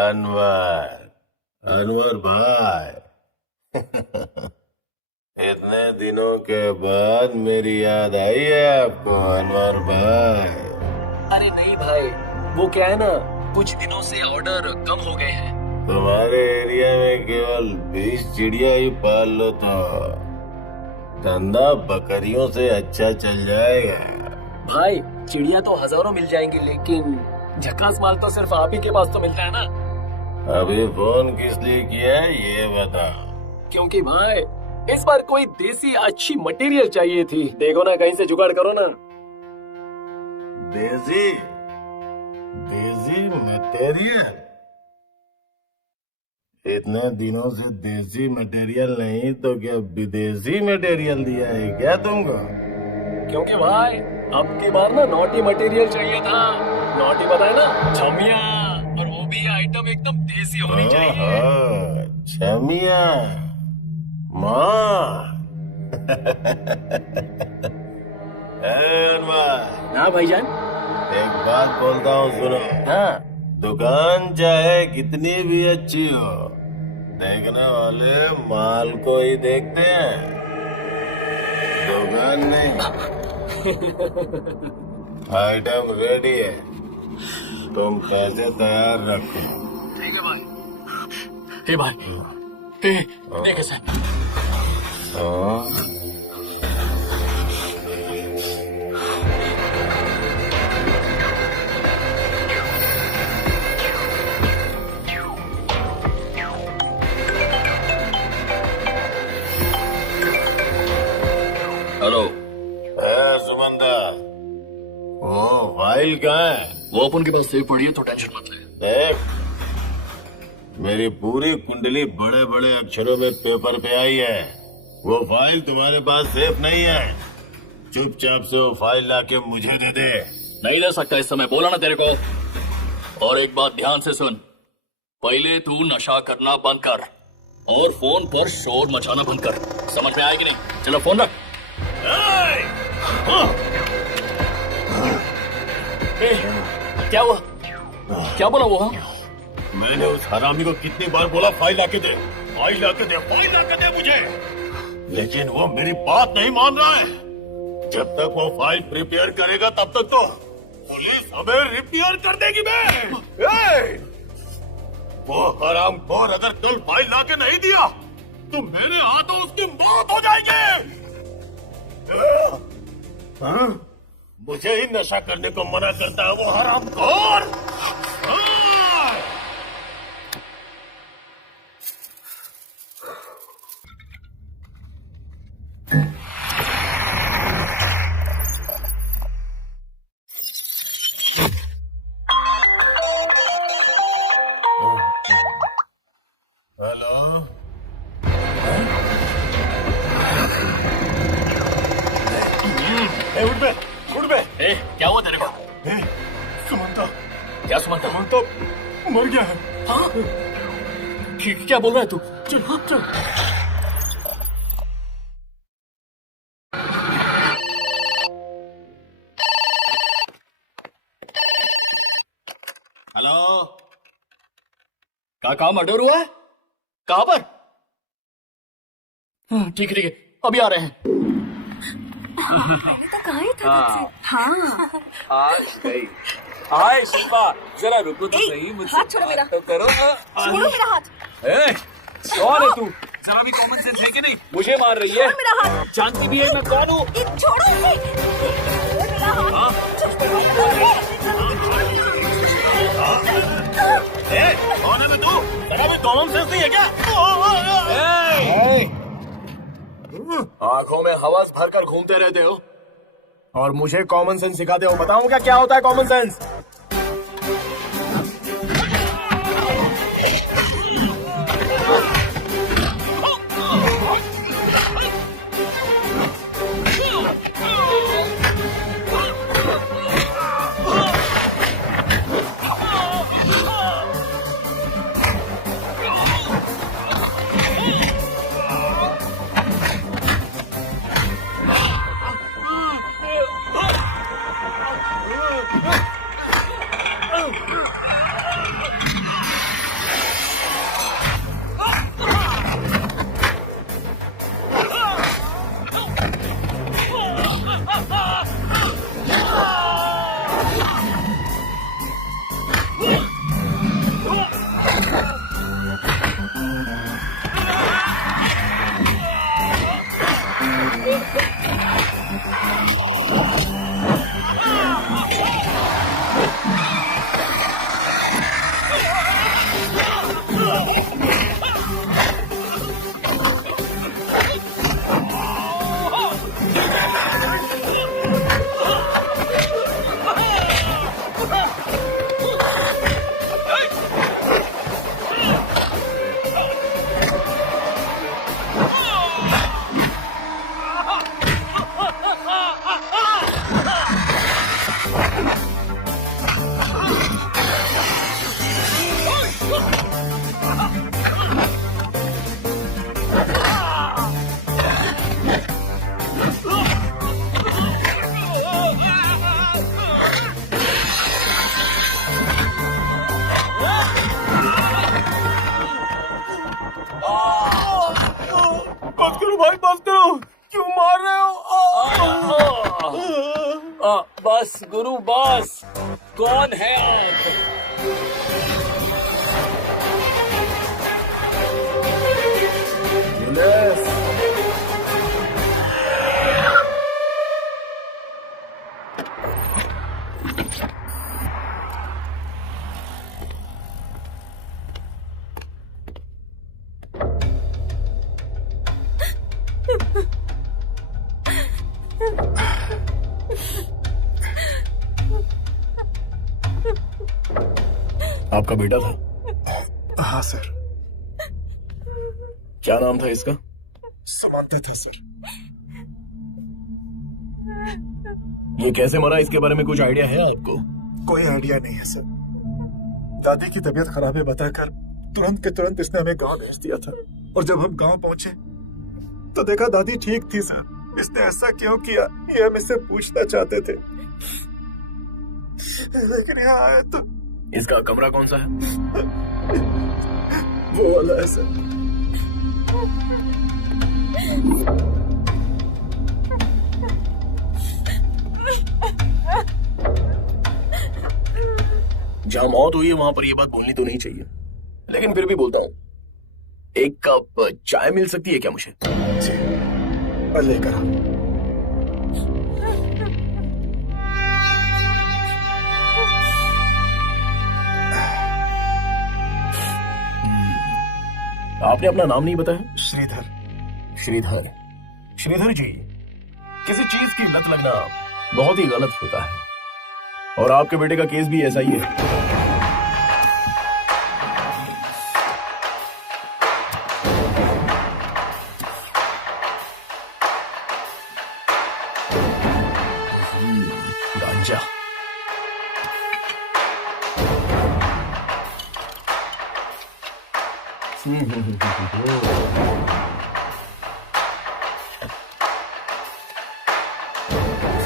अनवर, अनवर भाई। इतने दिनों के बाद मेरी याद आई है आपको अनवर भाई? अरे नहीं भाई, वो क्या है ना, कुछ दिनों से ऑर्डर कम हो गए हैं। तुम्हारे एरिया में केवल 20 चिड़िया ही पाल लो तो धंधा बकरियों से अच्छा चल जाएगा। भाई चिड़िया तो हजारों मिल जाएंगी, लेकिन झकास माल तो सिर्फ आप ही के पास तो मिलता है ना। अभी फोन किस लिए किया है ये बताओ। क्योंकि भाई इस बार कोई देसी अच्छी मटेरियल चाहिए थी। देखो ना, कहीं से जुगाड़ करो ना। देसी देसी मटेरियल? इतने दिनों से देसी मटेरियल नहीं तो क्या विदेशी मटेरियल दिया है क्या तुमको? क्योंकि भाई अब की बार ना नॉटी मटेरियल चाहिए था। नॉटी पता है ना, छमिया, और वो भी आइटम एकदम देसी होनी चाहिए। छमिया माँ। हाँ भाईजान। एक बात बोलता हूँ सुनो। हाँ। दुकान चाहे कितनी भी अच्छी हो, देखने वाले माल को ही देखते हैं, दुकान नहीं। आइटम रेडी है, तुम पैसे तैयार रखो। ठीक है भाई। हे भाई, देखे सर। हेलो। सुमंदर, वो फाइल कहाँ है? वो अपन के पास सेव पड़ी है, तो टेंशन मत ले। देख, मेरी पूरी कुंडली बड़े बड़े अक्षरों में पेपर पे आई है। वो फाइल तुम्हारे पास सेफ नहीं है। चुपचाप से वो फाइल लाके मुझे दे दे। नहीं दे सकता इस समय, बोला ना तेरे को। और एक बात ध्यान से सुन, पहले तू नशा करना बंद कर और फोन पर शोर मचाना बंद कर। समझ में आएगी नहीं? चलो फोन रख। क्या हुआ? क्या बोला वो? मैंने उस हरामी को कितनी बार बोला फाइल लाके दे, फाइल लाके दे, फाइल लाके दे मुझे, लेकिन वो मेरी बात नहीं मान रहा है। जब तक वो फाइल प्रिपेयर करेगा तब तक तो पुलिस हमें रिपेयर कर देगी। वो हरामखोर अगर कल फाइल लाके नहीं दिया तो मेरे हाथों उसकी मौत हो जाएगी। हाँ? मुझे ही नशा करने को मना करता है वो हरामखोर। हेलो, उठ बे, उठ बे। क्या हुआ तेरे को? सुमंता, क्या सुमंता? सुमंता मर गया है। हाँ? क्या बोल रहा है तू? चल चल। हेलो, कहाँ मर्डर हुआ है? कहाँ पर? ठीक है ठीक है, अभी आ रहे हैं। तो कहाँ ही था तुझसे? हाँ। आज गई। हाय शिल्पा, जरा रुको तो सही, मुझसे हाथ छोड़ो मेरा। बात तो करो। छोड़ो मेरा हाथ। कौन है तू? जरा भी कॉमन सेंस है कि नहीं? मुझे मार रही है? छोड़ो मेरा हाथ। जानती भी है मैं कौन हूँ? छोड़ो इसे। छोड़ो मेरा हाथ। कौन है मैं? तू जरा भी कॉमन सेंस नहीं है क्या? आंखों में हवस भरकर घूमते रहते हो और मुझे कॉमन सेंस सिखाते हो। बताऊं क्या होता है कॉमन सेंस? गुरु भाई बस करो, क्यों मार रहे हो? बस गुरु बस, कौन है आप? आपका बेटा था? हाँ सर। क्या नाम था इसका? समानता था सर। ये कैसे मरा, इसके बारे में कुछ आइडिया है आपको? कोई आइडिया नहीं है सर। दादी की तबीयत खराब है बताकर तुरंत के तुरंत इसने हमें गांव भेज दिया था, और जब हम गांव पहुंचे तो देखा दादी ठीक थी सर। इसने ऐसा क्यों किया ये हम इससे पूछना चाहते थे, लेकिन यहाँ आए तो इसका कमरा कौन सा है? वो वाला है सर। जहां मौत हुई है वहां पर ये बात बोलनी तो नहीं चाहिए, लेकिन फिर भी बोलता हूँ, एक कप चाय मिल सकती है क्या मुझे? जी, और लेकर आओ। आपने अपना नाम नहीं बताया? श्रीधर। श्रीधर। श्रीधर जी, किसी चीज की लत लगना बहुत ही गलत होता है, और आपके बेटे का केस भी ऐसा ही है। गांजा।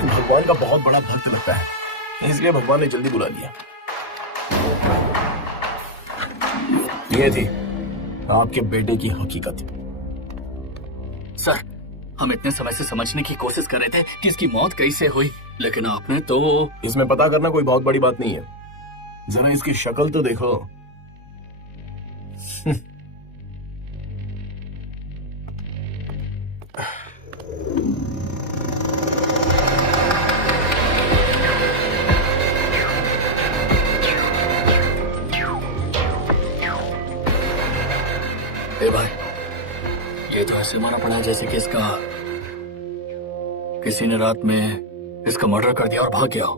भगवान का बहुत बड़ा भक्त लगता है, इसलिए भगवान ने जल्दी बुला लिया। ये थी आपके बेटे की हकीकत। सर, हम इतने समय से समझने की कोशिश कर रहे थे कि इसकी मौत कैसे हुई, लेकिन आपने तो... इसमें पता करना कोई बहुत बड़ी बात नहीं है, जरा इसकी शक्ल तो देखो। ए भाई, ये तो ऐसे माना पड़ा है जैसे कि इसका किसी ने रात में इसका मर्डर कर दिया और भाग गया हो।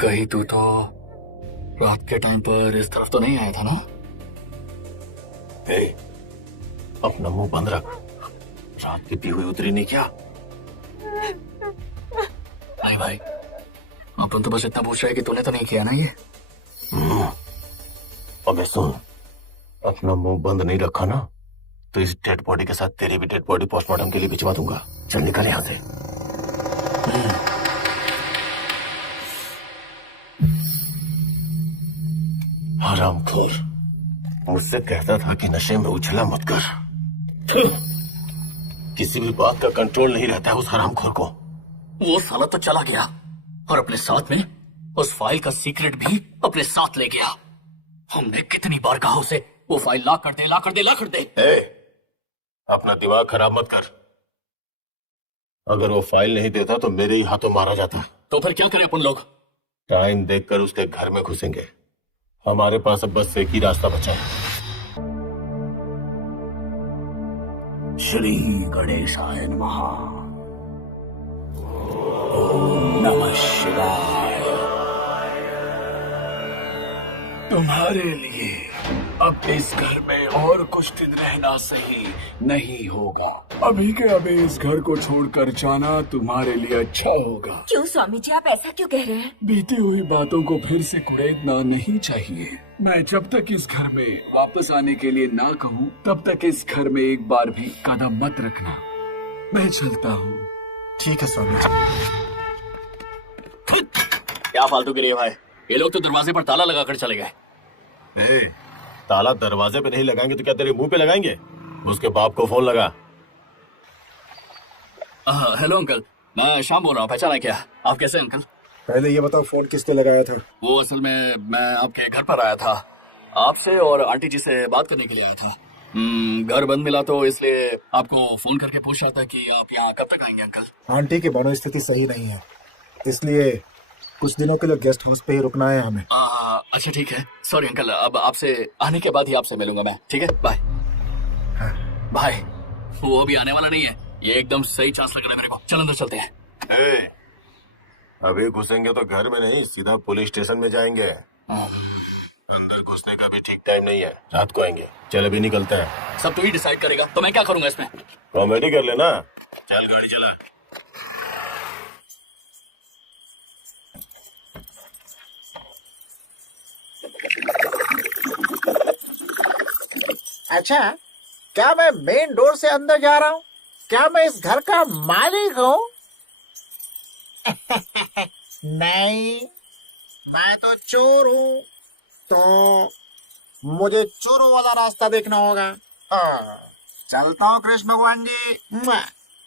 कहीं तू तो रात के टाइम पर इस तरफ तो नहीं आया था ना? ए, अपना मुंह बंद रख, रात की पी हुई उतरी नहीं क्या? नहीं भाई, अपन तो बस इतना पूछ रहे हैं कि तूने तो नहीं किया ना ये? अबे सुन, अपना मुंह बंद नहीं रखा ना तो इस डेड बॉडी के साथ तेरी भी डेड बॉडी पोस्टमार्टम के लिए भिजवा दूंगा। चल निकल यहां से। हरामखोर, मुझसे कहता था कि नशे में उछला मत कर। किसी भी बात का कंट्रोल नहीं रहता है उस हरामखोर को। वो साला तो चला गया और अपने साथ में उस फाइल का सीक्रेट भी अपने साथ ले गया। हमने कितनी बार कहा उसे वो फाइल ला कर दे, ला कर दे, ला कर दे। अपना दिमाग खराब मत कर। अगर वो फाइल नहीं देता तो मेरे ही हाथों मारा जाता। तो फिर क्या करें अपन लोग? टाइम देखकर उसके घर में घुसेंगे। हमारे पास अब बस एक ही रास्ता बचा है। श्री गणेशाय नमः। ओम नमः शिवाय। तुम्हारे लिए अब इस घर में और कुछ दिन रहना सही नहीं होगा। अभी के अभी इस घर को छोड़कर जाना तुम्हारे लिए अच्छा होगा। क्यों स्वामी जी आप ऐसा क्यों कह रहे हैं? बीती हुई बातों को फिर से कुरेदना नहीं चाहिए। मैं जब तक इस घर में वापस आने के लिए ना कहूँ तब तक इस घर में एक बार भी कदम मत रखना। मैं चलता हूँ। ठीक है स्वामी जी। क्या फालतू गिरी है भाई? ये लोग तो दरवाजे पर ताला लगाकर चले गए। ताला दरवाजे पे नहीं लगाएंगे तो क्या तेरे मुंह पे लगाएंगे? उसके बाप को फोन लगा। हेलो अंकल, मैं शाम बोल रहा हूँ, पहचाना क्या? आप कैसे हैं अंकल? पहले ये बताओ फोन किसने लगाया था? वो असल में मैं आपके घर पर आया था, आपसे और आंटी जी से बात करने के लिए आया था। घर बंद मिला तो इसलिए आपको फोन करके पूछ रहा था कि आप यहाँ कब तक आएंगे अंकल। आंटी की मनोस्थिति सही नहीं है, इसलिए कुछ दिनों के लिए गेस्ट हाउस पे ही रुकना है हमें। अच्छा ठीक है, सॉरी अंकल, अब आपसे आने के बाद ही आपसे मिलूंगा मैं, ठीक है? बाय। भाई वो भी आने वाला नहीं है, ये एकदम सही चांस लग रहा है मेरे को। चल अंदर चलते हैं। अभी घुसेंगे तो घर में नहीं, सीधा पुलिस स्टेशन में जाएंगे। अंदर घुसने का भी ठीक टाइम नहीं है, रात को आएंगे। चल अभी निकलते हैं। सब तू ही डिसाइड करेगा, तो मैं क्या करूंगा इसमें? कॉमेडी कर लेना। चल गाड़ी चला। अच्छा, क्या मैं मेन डोर से अंदर जा रहा हूँ? क्या मैं इस घर का मालिक हूँ? नहीं, मैं तो चोर हूँ, तो मुझे चोरों वाला रास्ता देखना होगा। चलता हूँ कृष्ण भगवान जी।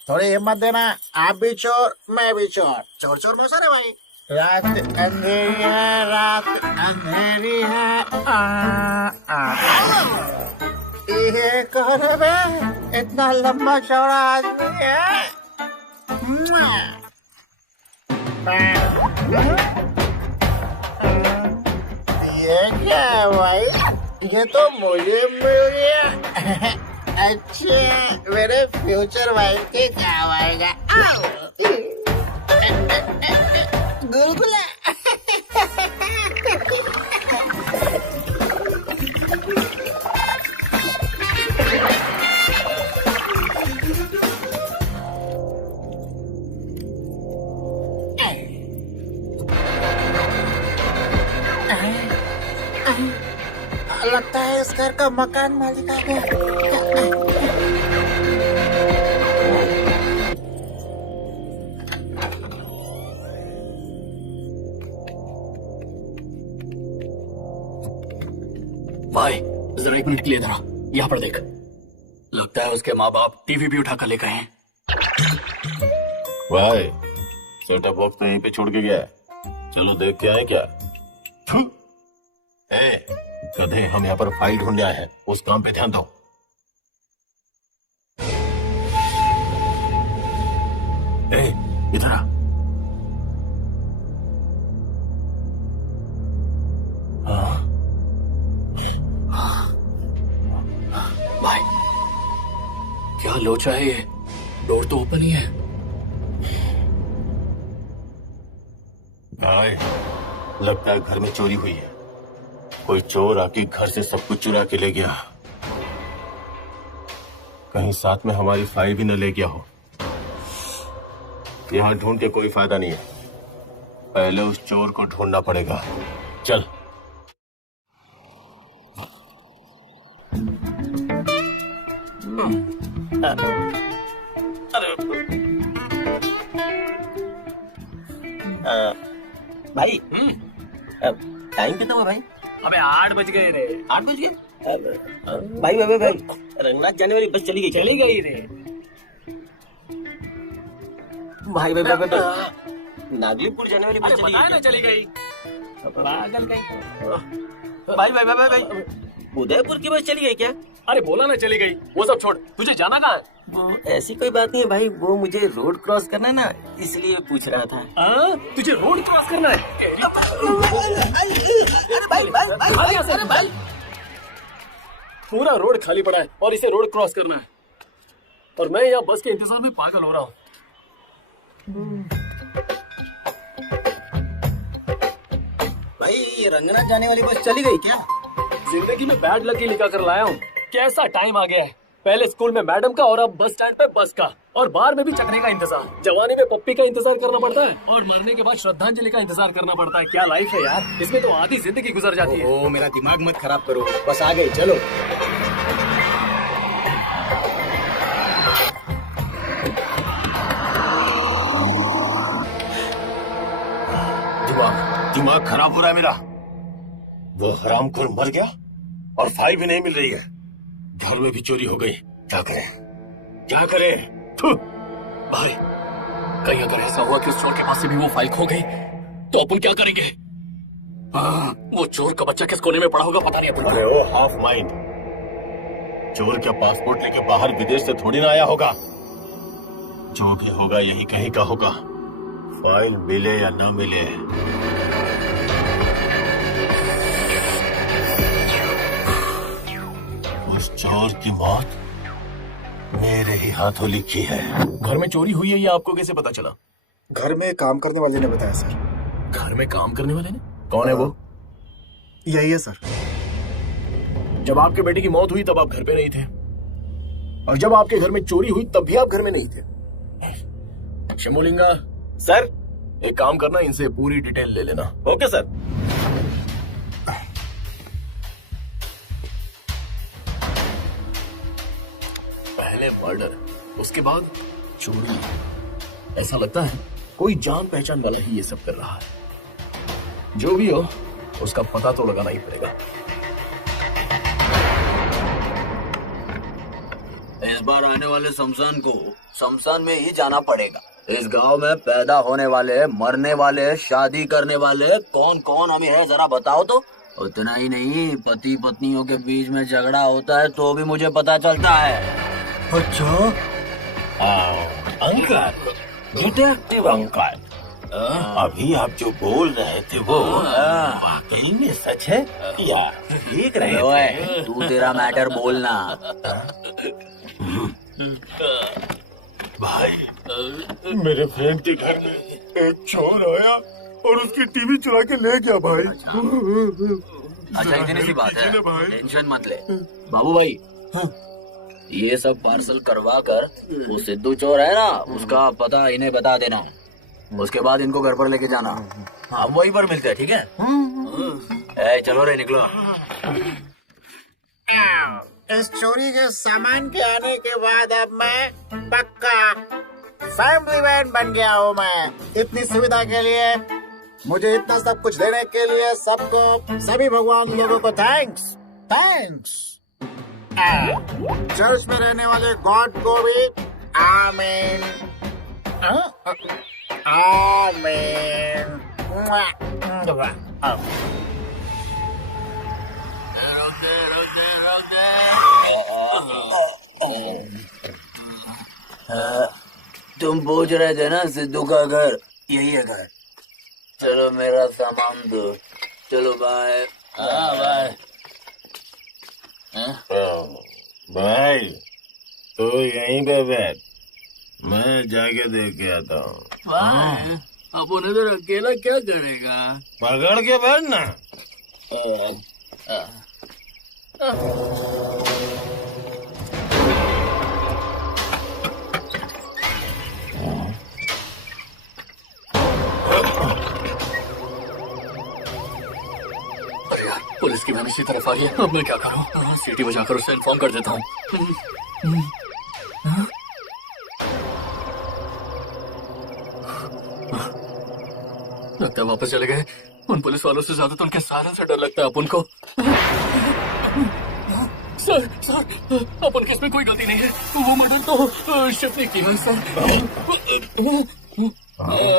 थोड़ी हिम्मत देना, आप भी चोर मैं भी चोर, चोर चोर मौसा रे भाई। रात अंधेरी है, रात अंधेरी है। ये कौन है बे? इतना लंबा चौड़ा आदमी है। ये क्या है भाई? ये तो मुझे मिल गया। अच्छा, मेरे फ्यूचर वाइफ के काम आएगा। गुलगुला। लगता है इस घर का मकान मालिक आ गया। भाई जरा एक मिनट के लिए इधर आ, यहाँ पर देख। लगता है उसके माँ बाप टीवी भी उठा कर लेकर हैं। भाई सेटअप बॉक्स तो यहीं पे छोड़ के गया है, चलो देख के आए क्या? गधे, हम यहाँ पर फाइल ढूंढने आए हैं, उस काम पे ध्यान दो। इधर आ। भाई क्या लोचा है ये? डोर तो ओपन ही है। भाई लगता है घर में चोरी हुई है, कोई चोर आके घर से सब कुछ चुरा के ले गया। कहीं साथ में हमारी फाइल भी न ले गया हो। यहाँ ढूंढ के कोई फायदा नहीं है, पहले उस चोर को ढूंढना पड़ेगा। चल। भाई टाइम कितना हुआ भाई? अबे 8 बज गए रे। 8 बज गए? भाई भाई भाई रंगनाथ जाने वाली बस चली गई। चली गई रे। भाई भाई भाई नागलीपुर जाने वाली बस चली पता है ना गई। चली गई। पागल कहीं। भाई भाई भाई भाई उदयपुर की बस चली गई क्या? अरे बोला ना चली गई। वो सब छोड़, तुझे जाना कहाँ है? ऐसी कोई बात नहीं है भाई, वो मुझे रोड क्रॉस करना है ना, इसलिए पूछ रहा था। तुझे रोड क्रॉस करना है? भाई भाई भाई अरे भाई, पूरा रोड खाली पड़ा है और इसे रोड क्रॉस करना है, और मैं यहाँ बस के इंतजार में पागल हो रहा हूँ। भाई ये रंगनाथ जाने वाली बस चली गई क्या? जिंदगी में बैड लक ही लिखा कर लाया हूँ। कैसा टाइम आ गया है, पहले स्कूल में मैडम का और अब बस स्टैंड पे बस का, और बार में भी चकने का इंतजार। जवानी में पप्पी का इंतजार करना पड़ता है और मरने के बाद श्रद्धांजलि का इंतजार करना पड़ता है। क्या लाइफ है यार, इसमें तो आधी जिंदगी गुजर जाती है। ओ मेरा दिमाग मत खराब करो, बस आ गई, चलो। दिमाग खराब हो रहा है मेरा। वो हरामखोर मर गया और फाइल भी नहीं मिल रही है, घर में भी चोरी हो गई। क्या करें, क्या करें? थू। भाई कहीं अगर ऐसा हुआ कि उस चोर के पास से भी वो फाइल खो गई तो अपन क्या करेंगे? वो चोर का बच्चा किस कोने में पड़ा होगा पता नहीं अपन को। अरे ओ हाफ माइंड, चोर क्या पासपोर्ट लेके बाहर विदेश से थोड़ी ना आया होगा। जो भी होगा यही कहीं का होगा, फाइल मिले या ना मिले। उस चोर की मौत मेरे ही हाथों लिखी है। घर में चोरी हुई है ये आपको कैसे पता चला? घर में काम करने वाले ने बताया सर। घर में काम करने वाले ने? कौन है वो? यही है सर। जब आपके बेटे की मौत हुई तब आप घर पे नहीं थे, और जब आपके घर में चोरी हुई तब भी आप घर में नहीं थे। शंभुलिंगा सर, एक काम करना, इनसे पूरी डिटेल ले लेना। Okay sir. पहले मर्डर, उसके बाद चोरी। ऐसा लगता है कोई जान पहचान वाला ही ये सब कर रहा है। जो भी हो उसका पता तो लगाना ही पड़ेगा। इस बार आने वाले शमशान को शमशान में ही जाना पड़ेगा। इस गांव में पैदा होने वाले, मरने वाले, शादी करने वाले कौन कौन हमें है जरा बताओ तो। उतना ही नहीं, पति पत्नियों के बीच में झगड़ा होता है तो भी मुझे पता चलता है। अच्छा अंकल, डिटेक्टिव अंकल, अभी आप जो बोल रहे थे वो वाकई में सच है या देख रहे थे? तू तेरा मैटर बोलना। भाई मेरे फ्रेंड के घर में एक चोर आया और उसकी टीवी चुरा के ले गया भाई। अच्छा इतनी सी बात है, भाई। टेंशन मत ले। बाबू भाई, ये सब पार्सल करवा कर वो सिद्धू चोर है ना, उसका पता इन्हें बता देना। उसके बाद इनको घर पर लेके जाना। हम वहीं पर मिलते हैं, ठीक है? चलो रे, निकलो। इस चोरी के सामान के आने के बाद अब मैं पक्का फैमिली मैन बन गया हूँ। मैं इतनी सुविधा के लिए, मुझे इतना सब कुछ देने के लिए सबको, सभी भगवान लोगों को थैंक्स। चर्च में रहने वाले गॉड को भी आमीन। आमीन। तुम पूछ रहे थे ना सिद्धू का घर, यही है घर। चलो मेरा सामान दो। चलो बाय। बाय। भाई तो यहीं पे बैठ, मैं जाके देख के आता हूँ। अब उन्हें इधर अकेला क्या करेगा? पकड़ के बैठना। अरे यार, पुलिस की वैन इसी तरफ आ गई। अब मैं क्या करूं? सीटी बजाकर उसे इन्फॉर्म कर देता हूँ। लगता है वापस चले गए। उन पुलिस वालों से ज्यादा तो उनके सायरन से डर लगता है अपन को। सर, अपन किसमें कोई गलती नहीं है। वो मर्डर तो शिव ने किया है सर।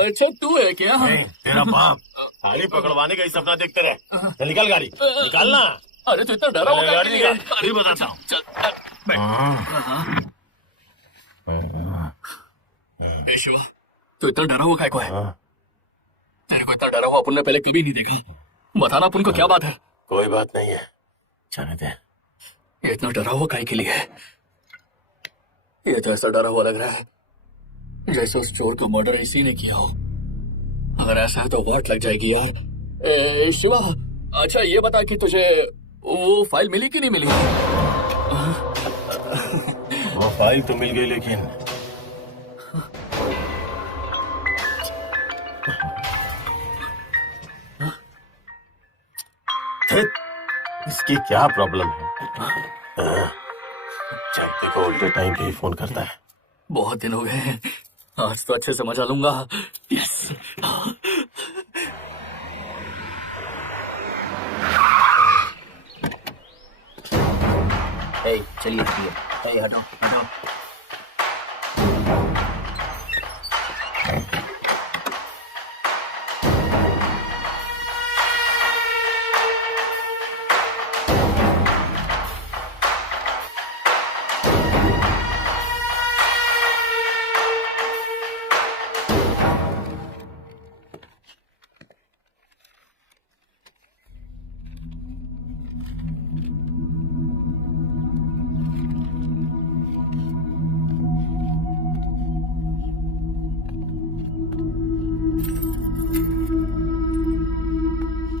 अच्छा तू है क्या? तेरा बाप गाड़ी पकड़वाने का ही सपना देखते रहे। चल निकल गाड़ी, निकालना। अरे तू इतना डरा हुआ गाड़ी है? निकाल। अरे बताता हूँ, चल बैठ। शिवा, तू इतना डरा हुआ काय को है? तेरे को इतना डरा हुआ अपन ने पहले कभी नहीं देखा। बताना अपन को क्या बात है? कोई बात नहीं है, जाने दे। ये इतना डरा हुआ काय के लिए है? ये तो ऐसा डरा हुआ लग रहा है जैसे उस चोर को मर्डर इसी ने किया हो। अगर ऐसा है तो वाट लग जाएगी यार। शिवा, अच्छा ये बता कि तुझे वो फाइल मिली कि नहीं मिली? वो फाइल तो मिल गई, लेकिन इसकी क्या प्रॉब्लम है? जब देखो उल्टे टाइम पे ही फोन करता है। बहुत दिन हो गए हैं, आज तो अच्छे से मजा लूंगा। यस। चलिए। हटो हटो।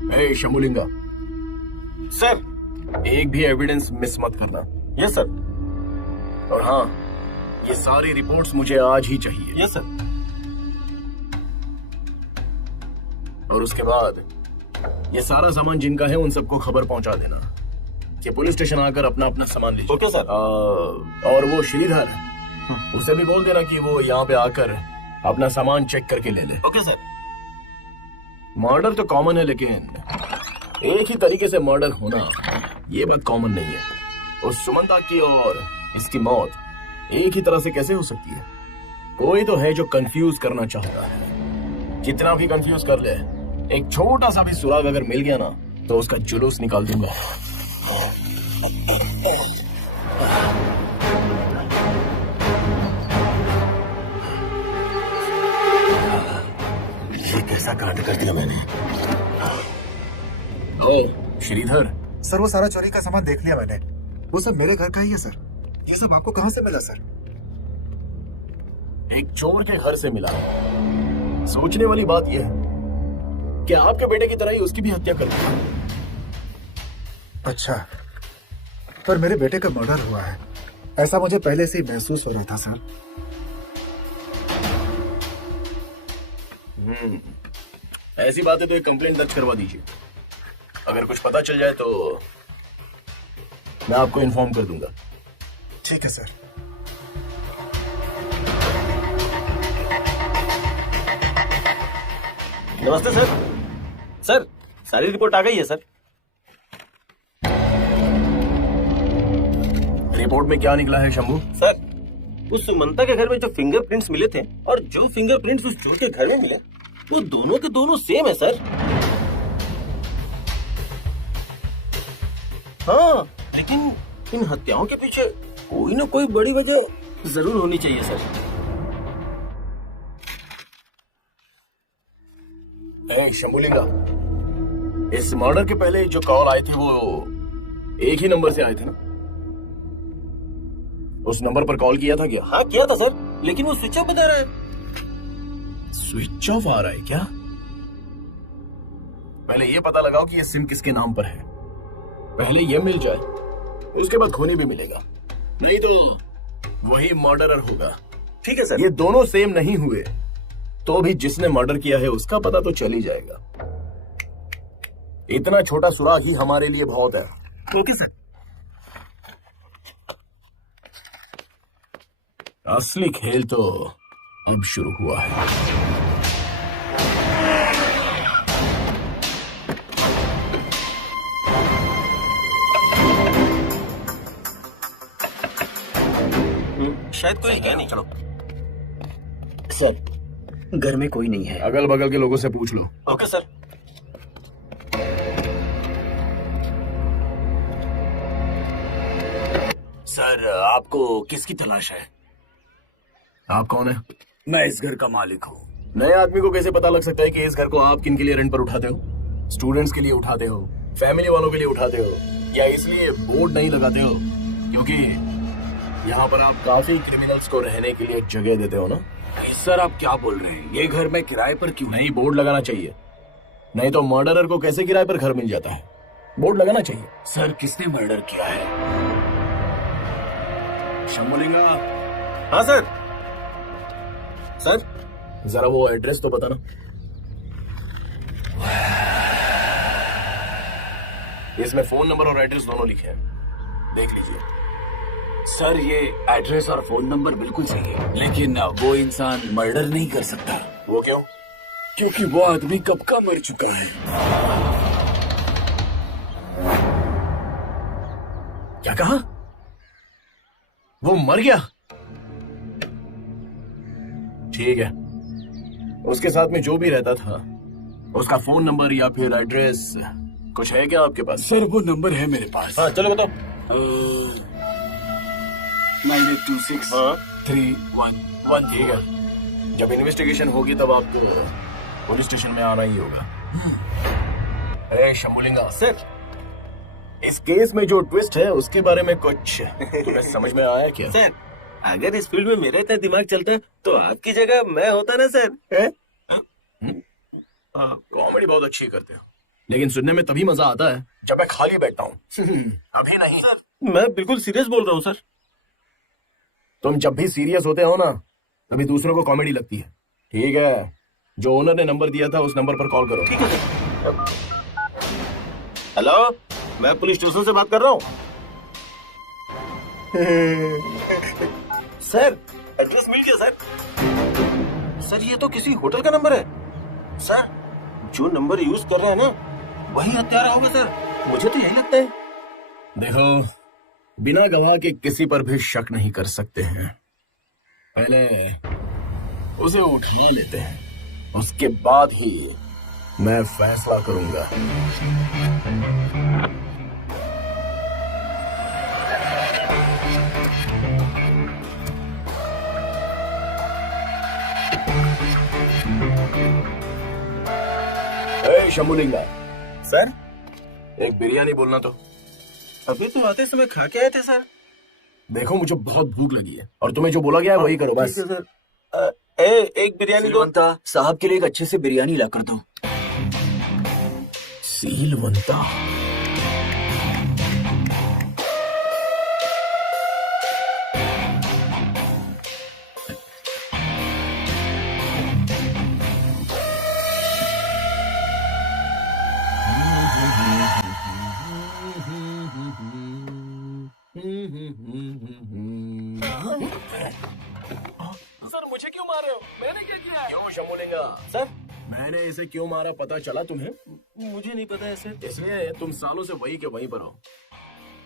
हे शंभुलिंगा, सर। एक भी एविडेंस मिस मत करना। Yes sir. और हाँ, ये सारी रिपोर्ट्स मुझे आज ही चाहिए। Yes sir. और उसके बाद ये सारा सामान जिनका है उन सबको खबर पहुंचा देना कि पुलिस स्टेशन आकर अपना अपना सामान लीजिए। Okay sir. और वो श्रीधर, उसे भी बोल देना कि वो यहाँ पे आकर अपना सामान चेक करके ले ले। Okay sir. मर्डर तो कॉमन है, लेकिन एक ही तरीके से मर्डर होना ये बात कॉमन नहीं है। उस सुमंता की और इसकी मौत एक ही तरह से कैसे हो सकती है? कोई तो है जो कंफ्यूज करना चाहता है। कितना भी कंफ्यूज कर ले, एक छोटा सा भी सुराग अगर मिल गया ना तो उसका जुलूस निकाल दूंगा। ये कैसा कांड कर दिया मैंने? ओ श्रीधर, सर वो सारा चोरी का सामान देख लिया मैंने। वो सब मेरे घर का ही है सर। ये सब आपको कहाँ से मिला सर? एक चोर के घर से मिला। सोचने वाली बात यह है कि आपके बेटे की तरह ही उसकी भी हत्या कर दी। अच्छा, पर मेरे बेटे का मर्डर हुआ है ऐसा मुझे पहले से ही महसूस हो रहा था सर। ऐसी बात है तो एक कंप्लेंट दर्ज करवा दीजिए। अगर कुछ पता चल जाए तो मैं आपको इन्फॉर्म कर दूंगा। ठीक है सर। नमस्ते सर। सर, सारी रिपोर्ट आ गई है सर। रिपोर्ट में क्या निकला है शंभू? सर, उस सुमंता के घर में जो फिंगरप्रिंट्स मिले थे और जो फिंगरप्रिंट्स उस चोर के घर में मिले, वो दोनों के दोनों सेम है सर। हाँ, लेकिन इन हत्याओं के पीछे कोई ना कोई बड़ी वजह जरूर होनी चाहिए सर। शंभुलिंगा, इस मर्डर के पहले जो कॉल आए थे वो एक ही नंबर से आए थे ना? उस नंबर पर कॉल किया था क्या? हाँ किया था सर, लेकिन वो स्विच ऑफ बता रहा है। स्विच ऑफ आ रहा है क्या? पहले ये पता लगाओ कि ये सिम किसके नाम पर है। पहले ये मिल जाए, उसके बाद खोने भी मिलेगा, नहीं तो वही मर्डरर होगा। ठीक है सर। ये दोनों सेम नहीं हुए तो भी जिसने मर्डर किया है उसका पता तो चल ही जाएगा। इतना छोटा सुराग ही हमारे लिए बहुत है। Okay sir. असली खेल तो अब शुरू हुआ है। शायद कोई है नहीं। चलो सर, घर में कोई नहीं है। अगल बगल के लोगों से पूछ लो। Okay sir. सर, आपको किसकी तलाश है? आप कौन है? मैं इस घर का मालिक हूँ। नए आदमी को कैसे पता लग सकता है कि इस घर को आप किन के लिए रेंट पर उठाते हो? स्टूडेंट्स के लिए उठाते हो, फैमिली वालों के लिए उठाते हो, या इसलिए बोर्ड नहीं लगाते हो क्योंकि यहाँ पर आप काफी क्रिमिनल्स को रहने के लिए जगह देते हो ना? सर, आप क्या बोल रहे हैं? ये घर मैं किराए पर क्यों? नहीं, बोर्ड लगाना चाहिए, नहीं तो मर्डरर को कैसे किराए पर घर मिल जाता है? बोर्ड लगाना चाहिए। सर, किसने मर्डर किया है? शंभुलिंगा। हाँ सर। सर, जरा वो एड्रेस तो बताना। इसमें फोन नंबर और एड्रेस दोनों लिखे हैं, देख लीजिए। सर, ये एड्रेस और फोन नंबर बिल्कुल सही है, लेकिन वो इंसान मर्डर नहीं कर सकता। वो क्यों? क्योंकि वो आदमी कब का मर चुका है। क्या कहा? वो मर गया? ठीक है, उसके साथ में जो भी रहता था उसका फोन नंबर या फिर एड्रेस कुछ है क्या आपके पास? सर वो नंबर है मेरे पास। हाँ चलो बताओ। 98263111। ठीक है, जब इन्वेस्टिगेशन होगी तब आपको पुलिस स्टेशन में आना ही होगा। शंभुलिंगा सर, इस केस में जो ट्विस्ट है उसके बारे में कुछ तुम्हें समझ में आया क्या? सर अगर इस फील्ड में मेरा इतना दिमाग चलता तो आपकी जगह मैं होता ना सर। कॉमेडी बहुत अच्छी करते हो, लेकिन सुनने में तभी मजा आता है जब मैं खाली बैठता हूँ। अभी नहीं सर, मैं बिल्कुल सीरियस बोल रहा हूँ सर। तुम जब भी सीरियस होते हो ना तभी दूसरों को कॉमेडी लगती है। ठीक है, जो ओनर ने नंबर दिया था उस नंबर पर कॉल करो। ठीक है सर। हेलो, मैं पुलिस स्टेशन से बात कर रहा हूँ। सर एड्रेस मिल गया सर। सर ये तो किसी होटल का नंबर है। सर जो नंबर यूज कर रहे हैं ना वही हत्यारा होगा सर, मुझे तो यही लगता है। देखो, बिना गवाह के किसी पर भी शक नहीं कर सकते हैं। पहले उसे उठा लेते हैं, उसके बाद ही मैं फैसला करूंगा। शंभुलिंगा सर, एक बिरयानी बोलना तो। अभी तो आते समय खा के आए थे सर। देखो मुझे बहुत भूख लगी है और तुम्हें जो बोला गया है वही करो बस। ठीक है सर। एक बिरयानी दो। साहब के लिए एक अच्छे से बिरयानी ला कर दो। सीलवंता, सर मुझे क्यों मार रहे हो? मैंने क्या किया? क्यों शंभुलिंगा? सर मैंने इसे क्यों मारा पता चला तुम्हें? मुझे नहीं पता है सर। इसलिए तुम सालों से वही के वहीं पर हो।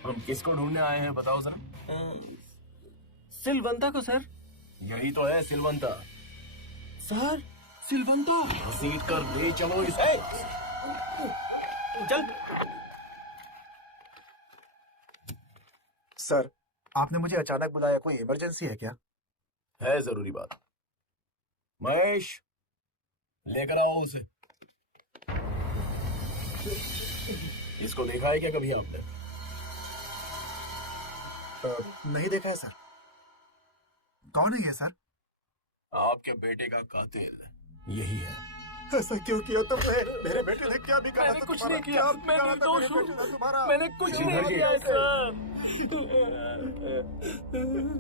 हम किसको ढूंढने आए हैं बताओ जरा। सिलवंता को सर। यही तो है सिलवंता। सर सिलवंता घसीट कर ले चलो इसे। चल। सर आपने मुझे अचानक बुलाया, कोई इमरजेंसी है क्या? है जरूरी बात। महेश लेकर आओ उसे। इसको देखा है क्या कभी आपने? नहीं देखा है सर। कौन है ये सर? आपके बेटे का कातिल यही है। ऐसा क्यों किया तुमने? मेरे बेटे ने क्या बिगाड़ा? मैंने कुछ नहीं किया, मैं निर्दोष हूँ। मैंने कुछ नहीं किया सर।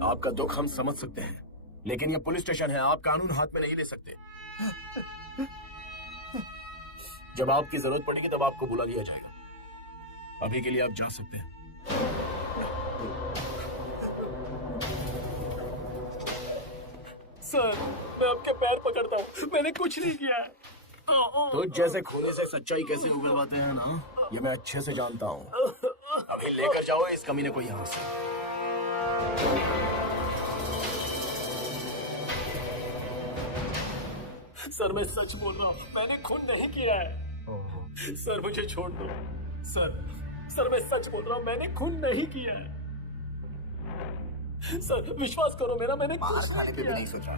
आपका दुख हम समझ सकते हैं, लेकिन ये पुलिस स्टेशन है, आप कानून हाथ में नहीं ले सकते। जब आपकी जरूरत पड़ेगी तब आपको बुला लिया जाएगा। अभी के लिए आप जा सकते हैं। सर मैं आपके पैर पकड़ता हूँ, मैंने कुछ नहीं किया। तो जैसे खूनी से सच्चाई कैसे उगलवाते हैं ना, ये मैं अच्छे से जानता हूँ। अभी लेकर जाओ इस कमीने को यहाँ से। सर मैं सच बोल रहा हूँ, मैंने खून नहीं किया है। सर मुझे छोड़ दो। सर मैं सच बोल रहा हूँ, मैंने खून नहीं किया है। सर विश्वास करो मेरा, मैंने कुछ खाने पे भी नहीं सोचा।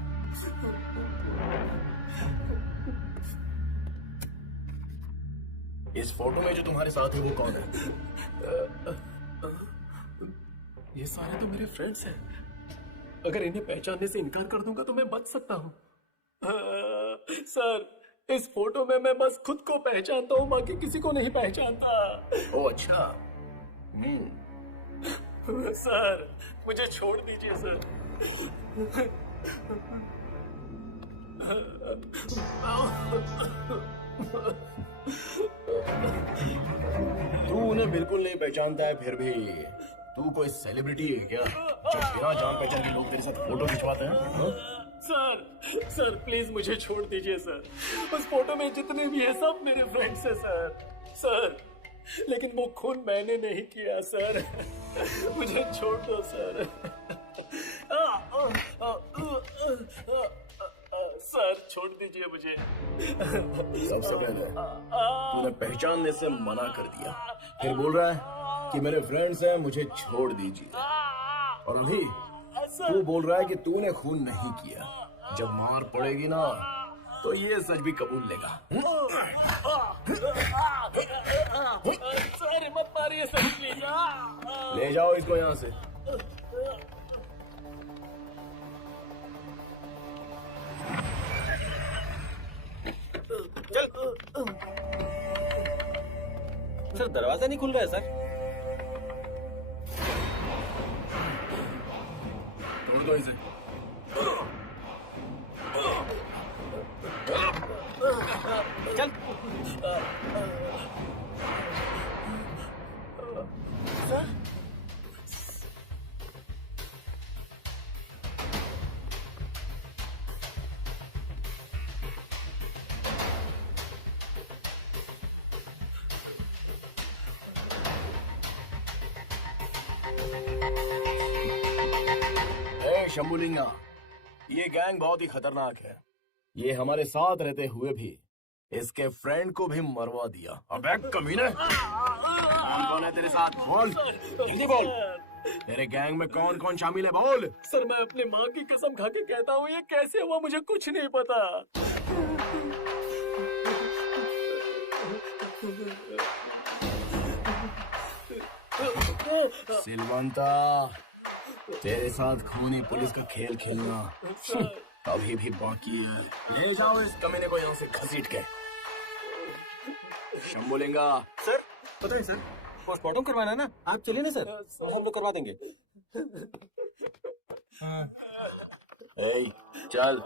इस फोटो में जो तुम्हारे साथ है वो कौन है? ये सारे तो मेरे फ्रेंड्स हैं। अगर इन्हें पहचानने से इनकार कर दूंगा तो मैं बच सकता हूँ। सर इस फोटो में मैं बस खुद को पहचानता हूँ, बाकी किसी को नहीं पहचानता। ओ अच्छा। सर मुझे छोड़ दीजिए सर। तू उन्हें बिल्कुल नहीं पहचानता है, फिर भी तू कोई सेलिब्रिटी है क्या जो बिना जान पहचान के लोग तेरे साथ फोटो खिंचवाते हैं? हाँ? सर प्लीज मुझे छोड़ दीजिए सर। उस फोटो में जितने भी हैं सब मेरे फ्रेंड्स हैं सर। लेकिन वो खून मैंने नहीं किया सर। मुझे छोड़ दो सर। सर छोड़ दीजिए मुझे। सबसे पहले तूने पहचानने से मना कर दिया, फिर बोल रहा है कि मेरे फ्रेंड्स हैं, मुझे छोड़ दीजिए। और अभी तू बोल रहा है कि तूने खून नहीं किया। जब मार पड़ेगी ना तो ये सच भी कबूल लेगा। सर मत मारिए सर प्लीज। ले जाओ इसको यहाँ से। चल सर, दरवाजा नहीं खुल रहा है सर। तोड़ दो इसे। चल शंभुलिंगा, ये गैंग बहुत ही खतरनाक है। ये हमारे साथ रहते हुए भी इसके फ्रेंड को भी मरवा दिया। अबे कमीने, कौन कौन है तेरे साथ? बोल, जल्दी बोल। तेरे गैंग में कौन कौन शामिल है? बोल। सर मैं अपनी माँ की कसम खा के कहता हूँ, ये कैसे हुआ मुझे कुछ नहीं पता। सिलवंता, तेरे साथ खूनी पुलिस का खेल खेलना अभी भी बाकी है। ले जाओ इस कमीने को यहाँ से घसीट के। शंभुलिंगा। सर बताइए सर, पोस्टमार्टम करवाना है ना? आप चलिए ना सर, हम लोग करवा देंगे। ए, चल।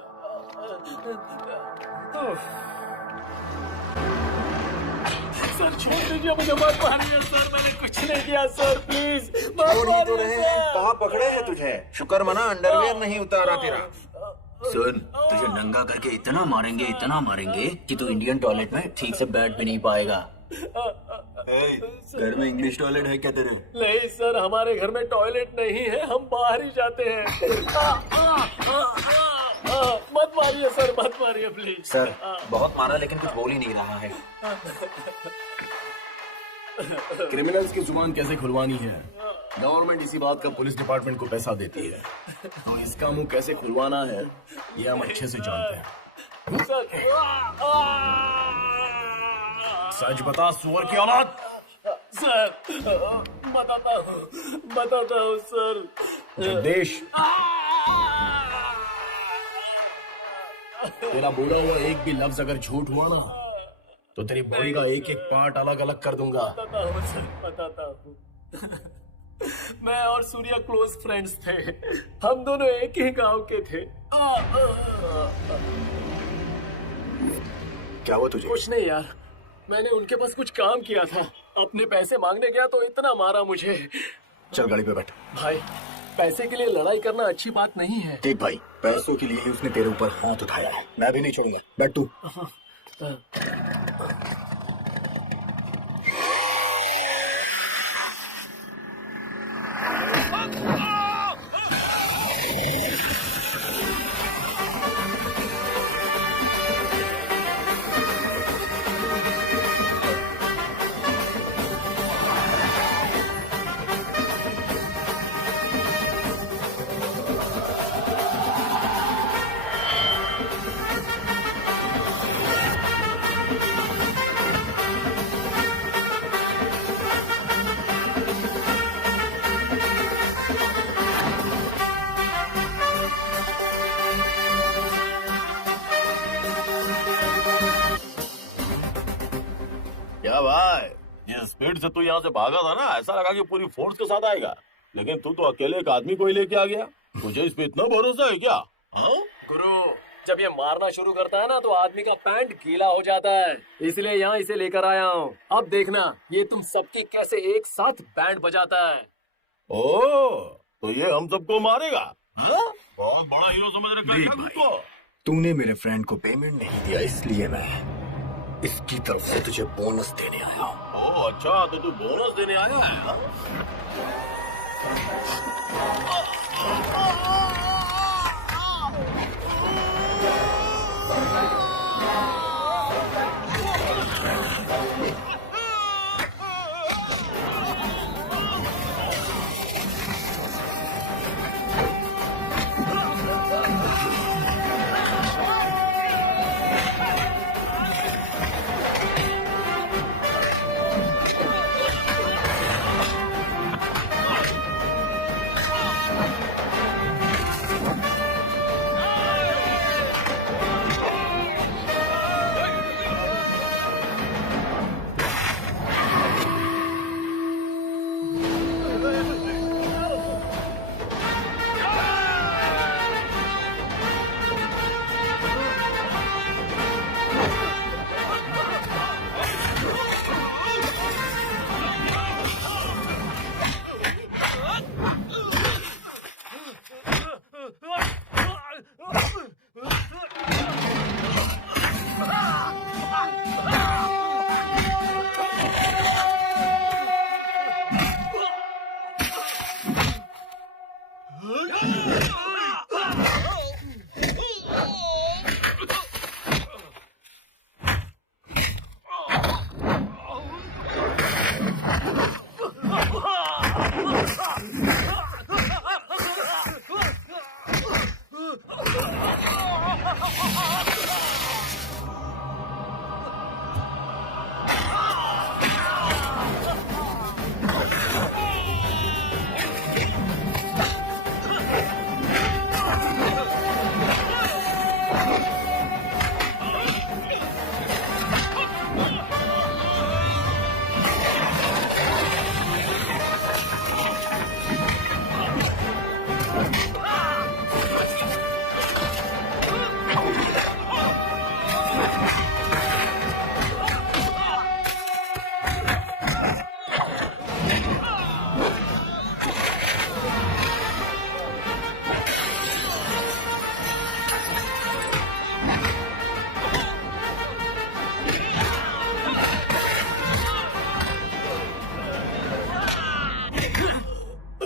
सर छोड़ दीजिए मुझे, मत मारिए सर, मैंने कुछ नहीं किया सर, प्लीज मत छोड़ ही तो मारिए रहे सर। हैं, कहाँ पकड़े हैं तुझे? शुक्र मना अंडरवेयर नहीं उतारा तेरा। सुन, तुझे नंगा करके इतना मारेंगे कि तू इंडियन टॉयलेट में ठीक से बैठ भी नहीं पाएगा। घर में इंग्लिश टॉयलेट है क्या तेरे? नहीं सर, हमारे घर में टॉयलेट नहीं है, हम बाहर ही जाते हैं। मत मारिए सर, मत मारिए प्लीज। सर बहुत मारा लेकिन कुछ बोल ही नहीं रहा है। क्रिमिनल्स की जुबान कैसे खुलवानी है, गवर्नमेंट इसी बात का पुलिस डिपार्टमेंट को पैसा देती है। तो इसका मुंह कैसे खुलवाना है ये हम अच्छे से जानते हैं। सच बता सुअर की औलाद। सर बताता हूँ सर। जगदीश, तेरा बोला हुआ एक भी लफ्ज अगर झूठ हुआ ना तो तेरी बॉडी का एक एक पार्ट अलग अलग कर दूंगा। बताता हूँ सर, बताता हूँ। मैं और सूर्या क्लोज फ्रेंड्स थे, हम दोनों एक ही गांव के थे। क्या हुआ तुझे? कुछ नहीं यार, मैंने उनके पास कुछ काम किया था, अपने पैसे मांगने गया तो इतना मारा मुझे। चल गाड़ी पे बैठ। भाई पैसे के लिए लड़ाई करना अच्छी बात नहीं है। ठीक भाई, पैसों के लिए ही उसने तेरे ऊपर हाथ उठाया है, मैं भी नहीं छोड़ूंगा। बैठ तू। क्या भाई, जिस स्पीड से तू यहाँ से भागा था ना, ऐसा लगा कि पूरी फोर्स के साथ आएगा, लेकिन तू तो अकेले एक आदमी को ही लेके आ गया। तुझे इस पे इतना भरोसा है क्या? हाँ गुरु, जब ये मारना शुरू करता है ना तो आदमी का पैंट गीला हो जाता है, इसलिए यहाँ इसे लेकर आया हूँ। अब देखना ये तुम सबके कैसे एक साथ बैंड बजाता है। ओ, तो ये हम सबको मारेगा? हाँ? बहुत बड़ा हीरो समझ रहे हैं तुमको। तूने मेरे फ्रेंड को पेमेंट नहीं दिया, इसलिए मैं इसकी तरफ से तुझे बोनस देने आया हूँ। ओह अच्छा, तो तू बोनस देने आया है? हाँ?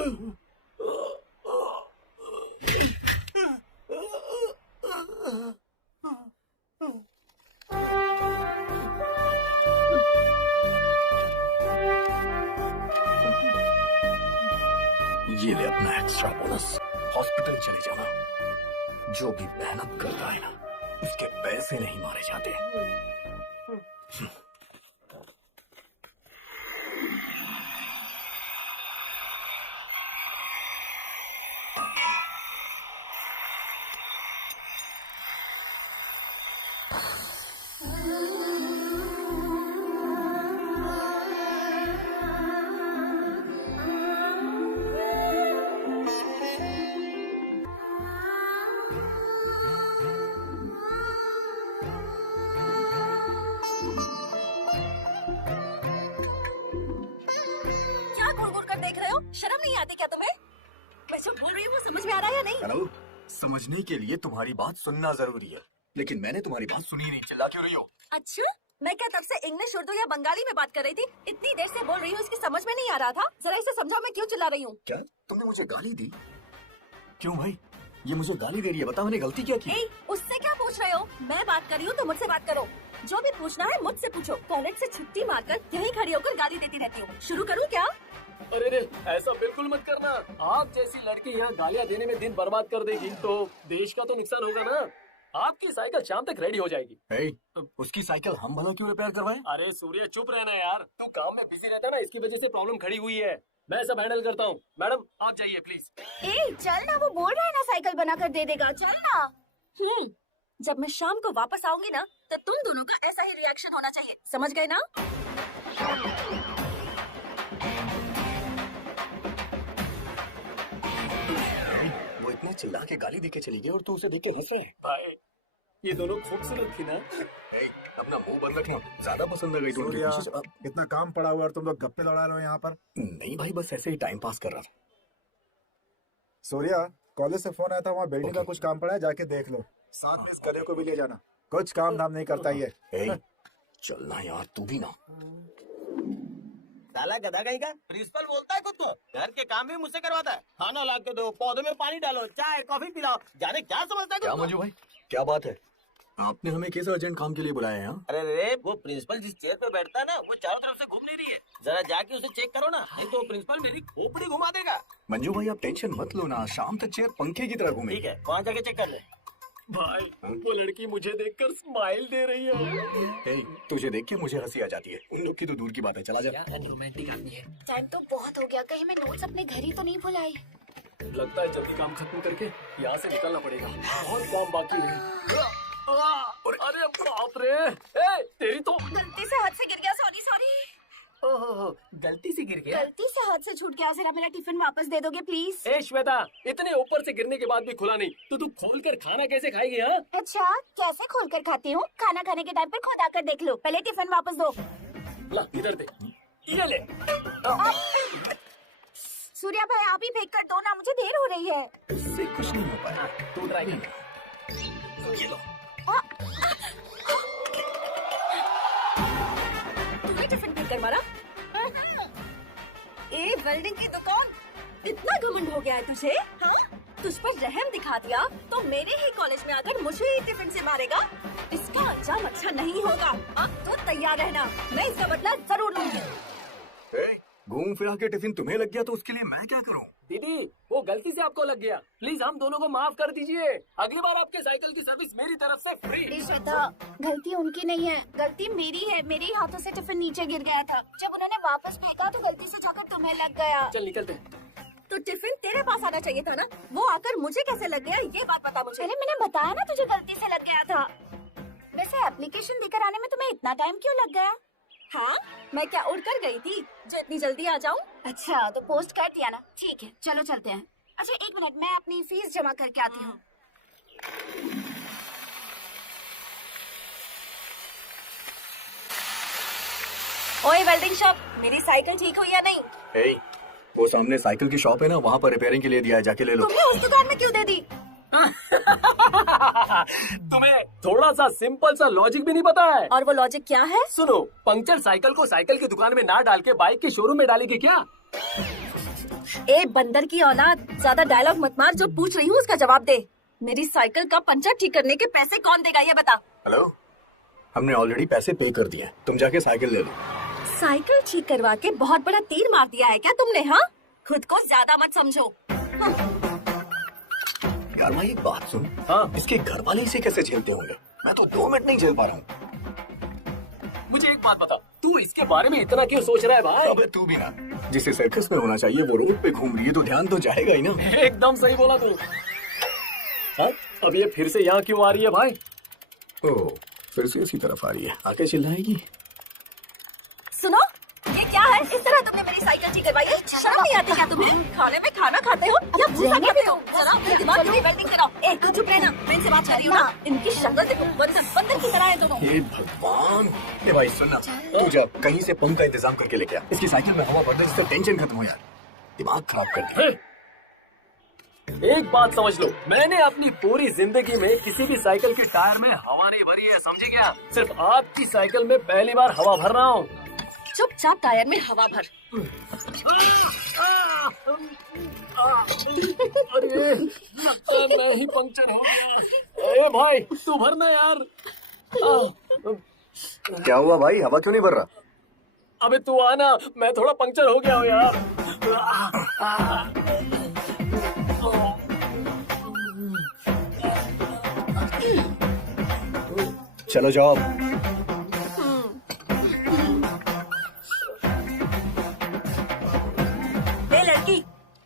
ये ले अपना एक्स्ट्रा बोनस। हॉस्पिटल चले जाना। जो भी मेहनत करता है ना, उसके पैसे नहीं मारे जाते। क्या घूर घूर कर देख रहे हो? शर्म नहीं आती क्या तुम्हें? मैं जो बोल रही हूँ वो समझ में आ रहा है या नहीं? हेलो, समझने के लिए तुम्हारी बात सुनना जरूरी है, लेकिन मैंने तुम्हारी बात सुनी नहीं। चिल्ला क्यों रही हो? अच्छा, मैं क्या तब से इंग्लिश, उर्दू या बंगाली में बात कर रही थी? इतनी देर से बोल रही हूँ, इसकी समझ में नहीं आ रहा था? जरा इसे समझाओ मैं क्यों चिल्ला रही हूँ। क्या तुमने मुझे गाली दी? क्यों भाई, ये मुझे गाली दे रही है? बता मैंने गलती क्या की? उससे क्या पूछ रहे हो? मैं बात कर रही हूँ तो मुझसे बात करो। जो भी पूछना है मुझसे पूछो। कॉलेज से छुट्टी मारकर यहीं खड़ी होकर गाली देती रहती हूँ। शुरू करूँ क्या? अरे रे, ऐसा बिल्कुल मत करना। आप जैसी लड़की यहाँ गालियाँ देने में दिन बर्बाद कर देगी तो देश का तो नुकसान होगा ना। आपकी साइकिल शाम तक रेडी हो जाएगी। उसकी साइकिल हम भला क्यों रिपेयर करवाएं? अरे सूर्य चुप रहना यार, तू काम में बिजी रहता है ना, इसकी वजह से प्रॉब्लम खड़ी हुई है। मैं सब हैंडल करता हूँ। मैडम आप जाइए प्लीज। चल ना, वो बोल रहा है ना साइकिल बना कर दे देगा, चल ना। जब मैं शाम को वापस आऊंगी ना तो तुम दोनों का ऐसा ही रिएक्शन होना चाहिए, समझ गए ना? वो इतना चिल्ला के गाली देके चली गई और तू उसे देख के हंस रहा है। भाई ये दोनों खूबसूरत थी ना। अपना मुंह बंद रखना। ज्यादा पसंद आ गई तुमको? इतना काम पड़ा हुआ और तुम लोग गप्पे लड़ा रहे हो यहाँ पर? नहीं भाई, बस ऐसे ही टाइम पास कर रहा था। सूर्या, कॉलेज से फोन आया था, वहाँ बिल्डिंग का कुछ काम पड़ा है, जाके देख लो। साथ में इस गधे को भी ले जाना, कुछ काम धाम नहीं करता ये। चलना यार, तू भी ना। साला गधा कहीं का प्रिंसिपल बोलता है खुद को, घर के काम भी मुझसे करवाता है। खाना ला के दो, पौधे में पानी डालो, चाय कॉफी पिलाओ, जाने क्या समझता है? क्या मंजू भाई, क्या बात है? आपने हमें किस अर्जेंट काम के लिए बुलाया है? अरे रे, वो प्रिंसिपल जिस चेयर पे बैठता है ना, वो चारों तरफ से घूम नहीं रही है। जरा जाके उसे चेक करो ना, नहीं तो प्रिंसिपल मेरी खोपड़ी घुमा देगा। मंजू भाई आप टेंशन मत लो ना, शाम तक चेयर पंखे की तरह घूमेगी। ठीक है, वहाँ जाके चेक कर ले। भाई वो लड़की मुझे देखकर स्माइल दे रही है। तुझे देख के मुझे हंसी आ जाती है, उन लोग की तो दूर की बात है। चला जा। रोमांटिक आदमी है। टाइम तो बहुत हो गया, कहीं मैं नोट्स अपने घर ही तो नहीं भुलाई। लगता है जल्दी काम खत्म करके यहाँ से निकलना पड़ेगा, बहुत काम बाकी है। अरे बाप रे, तेरी तो गलती से हाथ से गिर गया, सॉरी सॉरी। ओहो, गलती से गिर गया। गलती से हाथ से छूट गया, जरा मेरा टिफिन वापस दे दोगे प्लीज? ए श्वेता, इतने ऊपर से गिरने के बाद भी खुला नहीं तो तू खोल कर खाना कैसे खाएगी? हाँ अच्छा, कैसे खोल कर खाती हूँ? खाना खाने के टाइम पर खुद आकर देख लो, पहले टिफिन वापस दो। ला इधर दे, ये ले। सूर्या भाई आप ही फेंक कर दो ना, मुझे देर हो रही है। इससे कुछ नहीं हो पाया, तू ट्राई कर। ये लो। तूने टिफिन फेंक कर मारा? ए वेल्डिंग की दुकान, इतना घमंड हो गया है तुझे? हाँ? तुझ पर रहम दिखा दिया तो मेरे ही कॉलेज में आकर मुझे ही टिफिन से मारेगा? इसका अंजाम अच्छा नहीं होगा। अब तो तैयार रहना, मैं इसका बदला जरूर लूंगी। घूम फिरा के टिफिन तुम्हें लग गया तो उसके लिए मैं क्या करूं? दीदी वो गलती से आपको लग गया, प्लीज हम दोनों को माफ कर दीजिए। अगली बार आपके साइकिल की सर्विस मेरी तरफ से फ्री। श्वेता, गलती उनकी नहीं है, गलती मेरी है। मेरे ही हाथों से टिफिन नीचे गिर गया था, जब उन्होंने वापस फेंका तो गलती से जाकर तुम्हें लग गया। चल निकलते हैं। तो टिफिन तेरे पास आना चाहिए था ना, वो आकर मुझे कैसे लग गया ये बात बता मुझे। पहले मैंने बताया ना तुझे गलती से लग गया था। वैसे एप्लीकेशन देकर आने में तुम्हें इतना टाइम क्यों लग गया? हाँ, मैं क्या उड़ कर गई थी जो इतनी जल्दी आ जाऊँ? अच्छा तो पोस्ट कर दिया ना, ठीक है चलो चलते हैं। अच्छा एक मिनट, मैं अपनी फीस जमा करके आती हूँ। ओए वेल्डिंग शॉप, मेरी साइकिल ठीक हुई या नहीं? वो सामने साइकिल की शॉप है ना, वहाँ पर रिपेयरिंग के लिए दिया है, जाके ले लो। तुमने उस दुकान में क्यों दे दी? तुम्हें थोड़ा सा सिंपल सा लॉजिक भी नहीं पता है? और वो लॉजिक क्या है? सुनो, पंक्चर साइकिल को साइकिल की दुकान में ना डाल के बाइक के शोरूम में डालेगी क्या? ए बंदर की औलाद, ज्यादा डायलॉग मत मार। जो पूछ रही हूँ उसका जवाब दे। मेरी साइकिल का पंचर ठीक करने के पैसे कौन देगा ये बता। हेलो, हमने ऑलरेडी पैसे पे कर दिए, तुम जाके साइकिल ले लो। साइकिल ठीक करवा के बहुत बड़ा तीर मार दिया है क्या तुमने? हाँ, खुद को ज्यादा मत समझो। यार भाई एक बात सुन। हाँ, इसके घर वाले इसे कैसे झेलते होंगे? मैं तो 2 मिनट नहीं झेल पा रहा हूँ। मुझे एक बात बता, तू इसके बारे में इतना क्यों सोच रहा है भाई? अबे तू भी ना, जिसे सर्कस में होना चाहिए वो रोड पे घूम रही है, तो ध्यान तो जाएगा ही ना। एकदम सही बोला तू। हाँ, अब ये फिर से यहाँ क्यों आ रही है भाई? ओह, फिर से इसी तरफ आ रही है, आके चिल्लाएगी। सुनो, ये क्या है? इस तरह तुमने मेरी साइकिल ठीक करवाई है? शर्म नहीं आती क्या तुम्हें? खाने में खाना खाते हो या भूसा खाते हो? जरा अपने दिमाग की वेल्डिंग कराओ। ए, तू चुप रहना, मैं इनसे बात कर रही हूँ ना। इनकी शक्ल देखो, बंदर की तरह है दोनों। हे भगवान। ए भाई सुनना, तू जा कहीं से पंप का इंतजाम करके लेके आ। इसकी साइकिल में हवा भर दे जिससे टेंशन खत्म हो यार, दिमाग खराब कर दिया। एक बात समझ लो, मैंने अपनी पूरी जिंदगी में किसी भी साइकिल की टायर में हवा नहीं भरी है, समझी क्या? सिर्फ आपकी साइकिल में पहली बार हवा भर रहा हूँ। चुपचाप टायर में हवा भर। अरे मैं ही पंक्चर हो गया। ए भाई तू भरना यार। क्या हुआ भाई, हवा क्यों नहीं भर रहा? अबे तू आना, मैं थोड़ा पंक्चर हो गया हूँ यार। चलो जाओ। लड़की,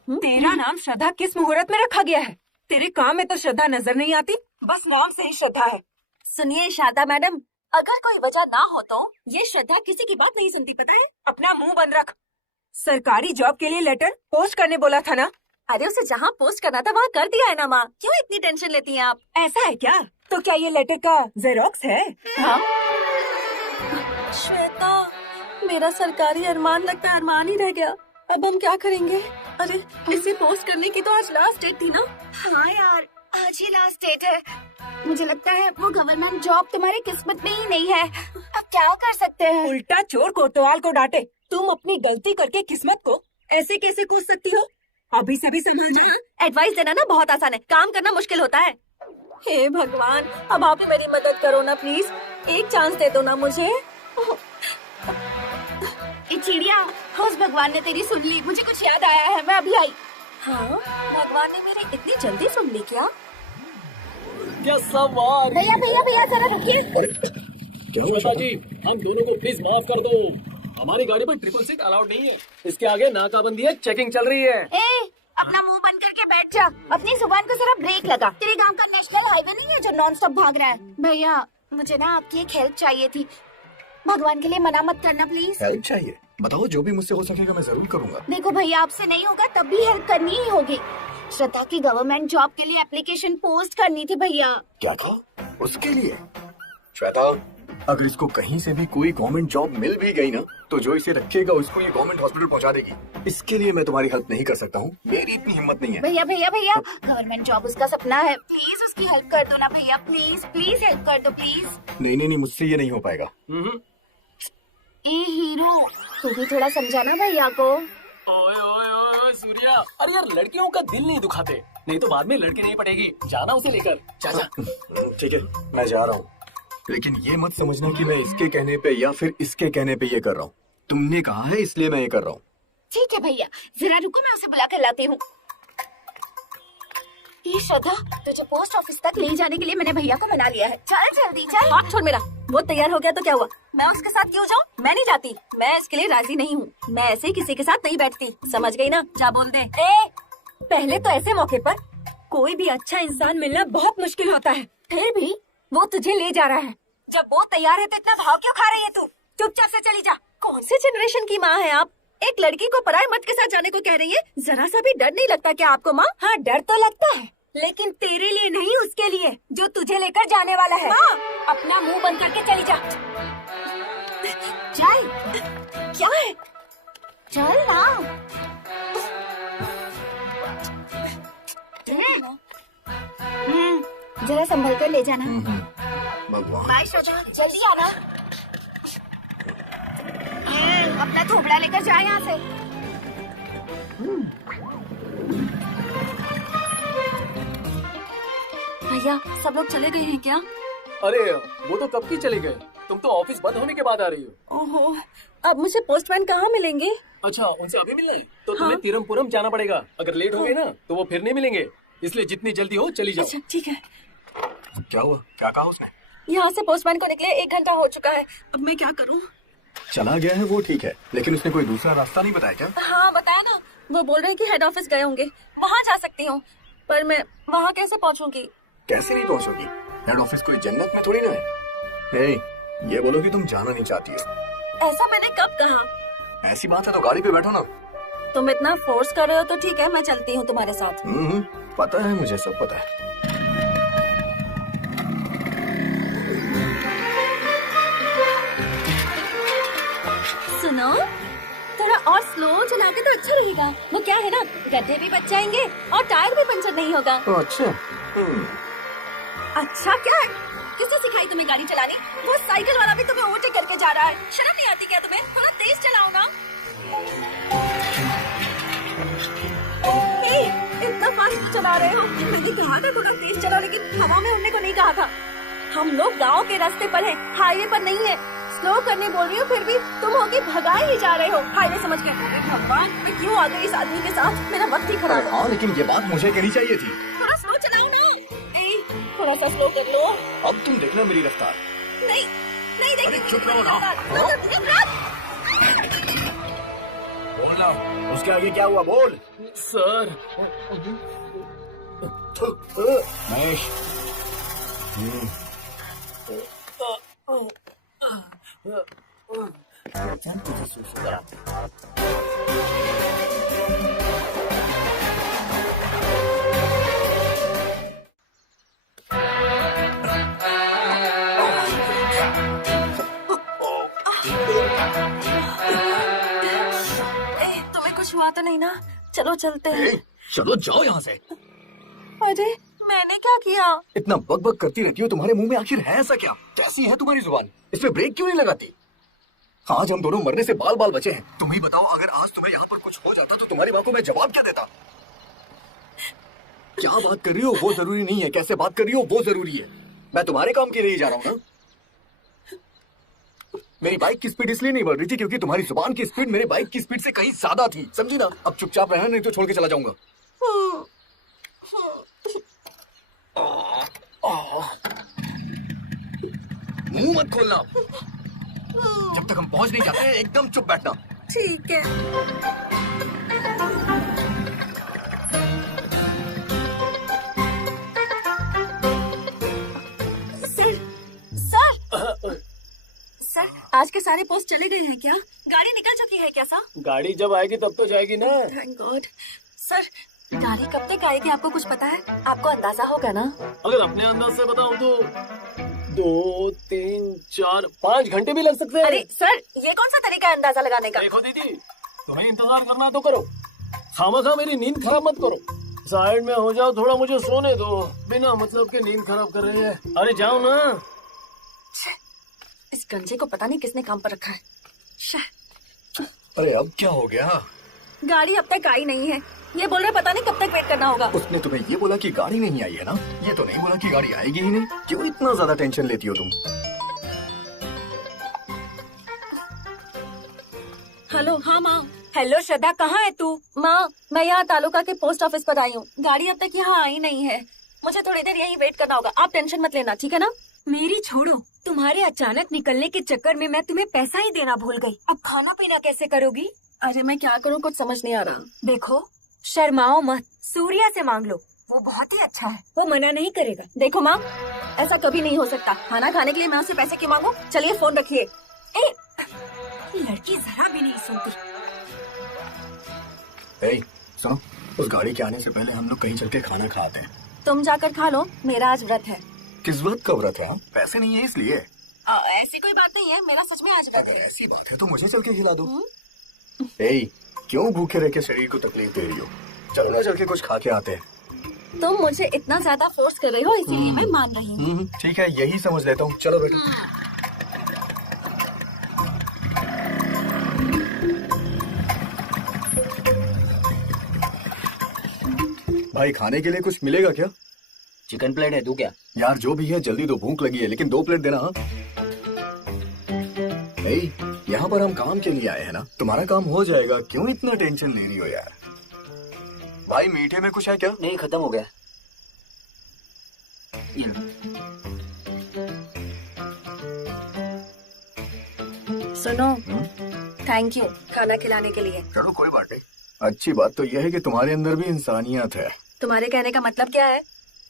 तेरा नाम श्रद्धा किस मुहूर्त में रखा गया है? तेरे काम में तो श्रद्धा नजर नहीं आती, बस नाम से ही श्रद्धा है। सुनिए शारदा मैडम, अगर कोई वजह ना हो तो ये श्रद्धा किसी की बात नहीं सुनती, पता है? अपना मुंह बंद रख। सरकारी जॉब के लिए लेटर पोस्ट करने बोला था ना? अरे उसे जहाँ पोस्ट करना था वहाँ कर दिया है ना माँ, क्यों इतनी टेंशन लेती हैं आप? ऐसा है क्या? तो क्या ये लेटर का जेरोक्स है? हाँ। श्वेता, मेरा सरकारी अरमान लगता है अरमान ही रह गया। अब हम क्या करेंगे? अरे इसे पोस्ट करने की तो आज लास्ट डेट थी ना? हाँ यार, आज ही लास्ट डेट है। मुझे लगता है वो गवर्नमेंट जॉब तुम्हारी किस्मत में ही नहीं है। अब क्या कर सकते हैं? उल्टा चोर कोतवाल को डांटे। तुम अपनी गलती करके किस्मत को ऐसे कैसे कूद सकती हो? अभी से भी संभल जाओ। एडवाइस देना ना बहुत आसान है, काम करना मुश्किल होता है। हे भगवान, अब आप ही मेरी मदद करो ना प्लीज, एक चांस दे दो ना मुझे। चिड़िया, उस भगवान ने तेरी सुन ली, मुझे कुछ याद आया है, मैं अभी आई। हाँ, भगवान ने मेरी इतनी जल्दी सुन ली क्या? क्या सवाल? भैया भैया भैया जरा रुकिए। श्वेता जी, हम दोनों को प्लीज माफ कर दो, हमारी गाड़ी पर 666 अलाउड नहीं है। इसके आगे नाकाबंदी है, चेकिंग चल रही है। ए, अपना मुंह बंद करके बैठ जा, अपनी जुबान को जरा ब्रेक लगा। तेरे गांव का नेशनल हाईवे नहीं है जो नॉन स्टॉप भाग रहा है। भैया, मुझे ना आपकी एक हेल्प चाहिए थी, भगवान के लिए मना मत करना प्लीज। हेल्प चाहिए? बताओ, जो भी मुझसे हो सकेगा मैं जरूर करूंगा। देखो भैया, आपसे नहीं होगा तब भी हेल्प करनी ही होगी। श्रद्धा की गवर्नमेंट जॉब के लिए एप्लीकेशन पोस्ट करनी थी भैया। क्या कहा? उसके लिए? श्वेता, अगर इसको कहीं से भी कोई गवर्नमेंट जॉब मिल भी गई ना, तो जो इसे रखेगा उसको ये गवर्नमेंट हॉस्पिटल पहुंचा देगी। इसके लिए मैं तुम्हारी हेल्प नहीं कर सकता हूँ, मेरी इतनी हिम्मत नहीं है। भैया भैया भैया, गवर्नमेंट जॉब उसका सपना है, प्लीज उसकी हेल्प कर दो ना भैया, प्लीज प्लीज हेल्प कर दो प्लीज। नहीं नहीं नहीं, मुझसे ये नहीं हो पाएगा। ए हीरो, तू भी थोड़ा समझाना भैया को। ओए ओए ओए सूर्या, अरे यार लड़कियों का दिल नहीं दुखाते, नहीं तो बाद में लड़की नहीं पटेगी। जाना उसे लेकर, जा जा। ठीक है, मैं जा रहा हूँ, लेकिन ये मत समझना कि मैं इसके कहने पे या फिर इसके कहने पे ये कर रहा हूँ। तुमने कहा है इसलिए मैं ये कर रहा हूँ। ठीक है भैया, जरा रुको, मैं उसे बुला कर लाती हूँ। ये श्रद्धा, तुझे पोस्ट ऑफिस तक ले जाने के लिए मैंने भैया को मना लिया है। चल जल्दी चल। हाथ छोड़ मेरा। वो तैयार हो गया तो क्या हुआ? मैं उसके साथ क्यों जाऊँ? मैं नहीं जाती, मैं इसके लिए राजी नहीं हूँ। मैं ऐसे किसी के साथ नहीं बैठती, समझ गई ना? जा बोल दे। पहले तो ऐसे मौके पर कोई भी अच्छा इंसान मिलना बहुत मुश्किल होता है, फिर भी वो तुझे ले जा रहा है। जब वो तैयार है तो इतना भाव क्यों खा रही है तू? चुपचाप से चली जा। कौन सी जनरेशन की माँ है आप? एक लड़की को पराये मर्द के साथ जाने को कह रही है, जरा सा भी डर नहीं लगता क्या आपको माँ? हाँ, डर तो लगता है, लेकिन तेरे लिए नहीं, उसके लिए जो तुझे लेकर जाने वाला है। माँ, अपना मुंह बंद करके चली जा। चल, क्या है? चल ना। जरा संभल कर ले जाना। बाय श्रद्धा, जल्दी आना। अपना थोबड़ा लेकर जा यहाँ से। भैया सब लोग चले गए हैं क्या? अरे वो तो कब की चले गए, तुम तो ऑफिस बंद होने के बाद आ रही हो। ओहो, अब मुझे पोस्टमैन कहाँ मिलेंगे? अच्छा, उनसे अभी मिलना है तो तुम्हें तिरुवनंतपुरम जाना पड़ेगा। अगर लेट हो गए ना तो वो फिर नहीं मिलेंगे, इसलिए जितनी जल्दी हो चली जाओ। अच्छा ठीक है। क्या हुआ, क्या कहा उसने? यहाँ से पोस्टमैन को निकले 1 घंटा हो चुका है, अब मैं क्या करूँ? चला गया है वो ठीक है, लेकिन उसने कोई दूसरा रास्ता नहीं बताया क्या? हाँ बताया ना, वो बोल रहे हैं कि हेड ऑफिस गए होंगे, वहाँ जा सकती हूँ, पर मैं वहाँ कैसे पहुँचूंगी? कैसे नहीं पहुंचोगी? हेड ऑफिस कोई जन्नत में थोड़ी ना है। हे, ये बोलो कि तुम जाना नहीं चाहती हो। ऐसा मैंने कब कहा? ऐसी बात है तो गाड़ी पे बैठो ना। तुम इतना फोर्स कर रहे हो तो ठीक है, मैं चलती हूँ तुम्हारे साथ। पता है मुझे, सब पता है। सुनो, थोड़ा और स्लो चलाओगे तो अच्छा रहेगा। वो क्या है ना, गड्ढे भी बच जाएंगे और टायर भी पंचर नहीं होगा। अच्छा। अच्छा क्या है? किसने सिखाई तुम्हें गाड़ी चलानी? वो साइकिल वाला भी तुम्हें ओवरटेक करके जा रहा है, शर्म नहीं आती क्या तुम्हें? थोड़ा तेज चलाओ ना। इतना फास्ट चला रहे हो? मैंने कहा था थोड़ा तेज चलाओ, लेकिन हवा में उड़ने को नहीं कहा था। हम लोग गांव के रास्ते पर हैं, हाईवे पर नहीं है। स्लो करने बोल रही हो, फिर भी तुम होके भगाए ही जा रहे हो हाईवे समझ के। भगवान, मैं क्यों आ गई इस आदमी के साथ? मेरा वक्त ही खराब है। हाँ, लेकिन ये बात मुझे कहनी चाहिए थी। थोड़ा स्लो चलाओ ना। थोड़ा सा स्लो कर लो। अब तुम देखना मेरी रफ्तार। नहीं नहीं देख। अरे चुप रहो ना। बोलना, उसके आगे क्या हुआ? बोल। सर। महेश। तुम्हें कुछ हुआ तो नहीं ना? चलो चलते हैं। चलो जाओ यहाँ से। अरे मैंने क्या किया? इतना बक बक करती रहती हो, तुम्हारे मुंह में आखिर है ऐसा क्या? कैसी है तुम्हारी जुबान? इस पे ब्रेक क्यों नहीं लगाती? आज हम दोनों मरने से बाल बाल बचे हैं। तुम ही बताओ, अगर आज तुम्हें यहाँ पर कुछ हो जाता तो तुम्हारी माँ को मैं जवाब क्या देता? क्या बात कर रही हो वो जरूरी नहीं है, कैसे बात कर रही हो वो जरूरी है। मैं तुम्हारे काम के लिए जा रहा हूँ ना। मेरी बाइक की स्पीड इसलिए नहीं बढ़ रही थी क्योंकि तुम्हारी जुबान की स्पीड मेरे बाइक की स्पीड से कहीं ज्यादा थी, समझी ना? अब चुपचाप रहना, नहीं तो छोड़ के चला जाऊंगा। मुंह मत खोलना। जब तक हम पहुंच नहीं जाते एकदम चुप बैठना। ठीक है। सर, आज के सारे पोस्ट चले गए हैं क्या? गाड़ी निकल चुकी है क्या सर? गाड़ी जब आएगी तब तो जाएगी ना। Thank God. सर, गाड़ी कब तक आएगी आपको कुछ पता है? आपको अंदाजा होगा ना? अगर अपने अंदाज से बताऊं तो 2, 3, 4, 5 घंटे भी लग सकते हैं। अरे सर, ये कौन सा तरीका है अंदाजा लगाने का? देखो दीदी, तुम्हें इंतजार करना तो करो, खामखा मेरी नींद खराब मत करो। साइड में हो जाओ, थोड़ा मुझे सोने दो। बिना मतलब के नींद खराब कर रही है। अरे जाओ ना। इस गंजे को पता नहीं किसने काम पर रखा है। अरे अब क्या हो गया? गाड़ी अब तक आई नहीं है, ये बोल रहे पता नहीं कब तक वेट करना होगा। उसने तुम्हें ये बोला कि गाड़ी नहीं आई है ना? ये तो नहीं बोला कि गाड़ी आएगी ही नहीं। क्यों इतना ज्यादा टेंशन लेती हो तुम? हेलो। हाँ माँ। हेलो श्रद्धा, कहाँ है तू? माँ, मैं यहाँ तालुका के पोस्ट ऑफिस पर आई हूँ। गाड़ी अब तक यहाँ आई नहीं है, मुझे थोड़ी देर यहीं वेट करना होगा। आप टेंशन मत लेना, ठीक है ना? मेरी छोड़ो, तुम्हारे अचानक निकलने के चक्कर में मैं तुम्हें पैसा ही देना भूल गई। अब खाना पीना कैसे करोगी? अरे मैं क्या करूँ, कुछ समझ नहीं आ रहा। देखो, शर्माओ मत, सूर्या से मांग लो, वो बहुत ही अच्छा है, वो मना नहीं करेगा। देखो माँ, ऐसा कभी नहीं हो सकता। खाना खाने के लिए मैं उससे पैसे क्यों मांगू? चलिए फोन रखिए। लड़की जरा भी नहीं सुनती। सुनो, उस गाड़ी के आने से पहले हम लोग कहीं चल के खाना खाते हैं। तुम जाकर खा लो, मेरा आज व्रत है। किस व्रत का व्रत है? पैसे नहीं है इसलिए? ऐसी कोई बात नहीं है, मेरा सच में आज व्रत है। ऐसी बात है तो मुझे चल के खिला दो। क्यों भूखे रह के शरीर को तकलीफ दे रही हो? चलो ना चल के कुछ खा के आते हैं। तुम मुझे इतना ज्यादा फोर्स कर रहे हो, इसीलिए मैं मान रही हूँ। ठीक है, यही समझ लेता हूँ। चलो बेटा। भाई खाने के लिए कुछ मिलेगा क्या? चिकन प्लेट है तू क्या? यार जो भी है जल्दी दो, भूख लगी है, लेकिन 2 प्लेट देना। हाँ यहाँ पर हम काम के लिए आए हैं ना, तुम्हारा काम हो जाएगा, क्यों इतना टेंशन ले रही हो यार? भाई मीठे में कुछ है क्या? नहीं, खत्म हो गया। ये लो। सुनो, थैंक यू खाना खिलाने के लिए। चलो कोई बात नहीं। अच्छी बात तो यह है कि तुम्हारे अंदर भी इंसानियत है। तुम्हारे कहने का मतलब क्या है?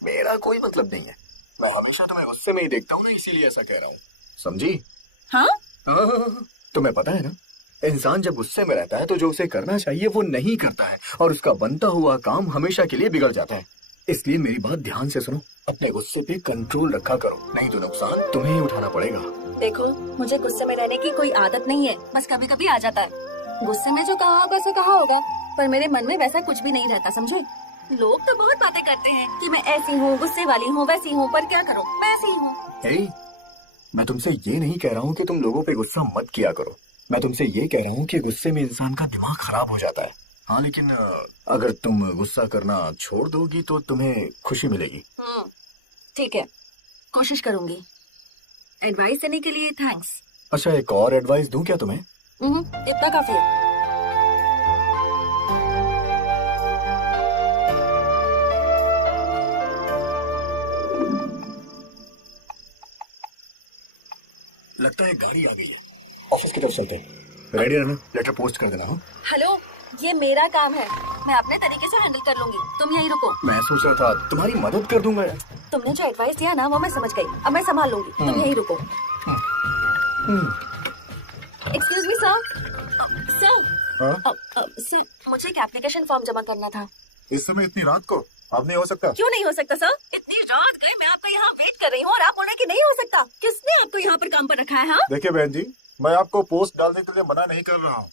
मेरा कोई मतलब नहीं है, मैं हमेशा तुम्हें गुस्से में ही देखता हूँ ना, इसीलिए ऐसा कह रहा हूँ, समझी? हाँ? तुम्हें पता है ना, इंसान जब गुस्से में रहता है तो जो उसे करना चाहिए वो नहीं करता है और उसका बनता हुआ काम हमेशा के लिए बिगड़ जाता है। इसलिए मेरी बात ध्यान से सुनो, अपने गुस्से पे कंट्रोल रखा करो, नहीं तो नुकसान तुम्हें ही उठाना पड़ेगा। देखो, मुझे गुस्से में रहने की कोई आदत नहीं है, बस कभी कभी आ जाता है। गुस्से में जो कहा होगा सो कहा होगा, पर मेरे मन में वैसा कुछ भी नहीं रहता, समझे? लोग तो बहुत बातें करते हैं कि मैं ऐसी हूँ, गुस्से वाली हूँ, वैसी हूँ, पर क्या करूँ, मैं ऐसी ही हूँ। मैं तुमसे ये नहीं कह रहा हूँ कि तुम लोगों पे गुस्सा मत किया करो, मैं तुमसे ये कह रहा हूँ कि गुस्से में इंसान का दिमाग खराब हो जाता है। हाँ, लेकिन अगर तुम गुस्सा करना छोड़ दोगी तो तुम्हें खुशी मिलेगी। ठीक है, कोशिश करूंगी। एडवाइस देने के लिए थैंक्स। अच्छा, एक और एडवाइस दूं क्या तुम्हें? इतना काफी है। लगता है गाड़ी आ गई है, ऑफिस की तरफ चलते हैं। रेडी रहना, लेटर पोस्ट कर देना। हो हेलो, ये मेरा काम है, मैं अपने तरीके से हैंडल कर लूंगी, तुम यहीं रुको। मैं सोच रहा था तुम्हारी मदद कर दूंगा यार। तुमने जो एडवाइस दिया ना वो मैं समझ गई, अब मैं संभाल लूंगी, तुम यहीं रुको। Excuse me sir. सर, मुझे एक एप्लीकेशन फॉर्म जमा करना था। इस समय इतनी रात को? अब नहीं हो सकता। क्यों नहीं हो सकता सर? इतनी रात गई, मैं आपका यहाँ वेट कर रही हूँ और आप बोल रहे कि नहीं हो सकता। किसने आपको यहाँ पर काम पर रखा है? हाँ, देखिए बहन जी, मैं आपको पोस्ट डालने के लिए मना नहीं कर रहा हूँ,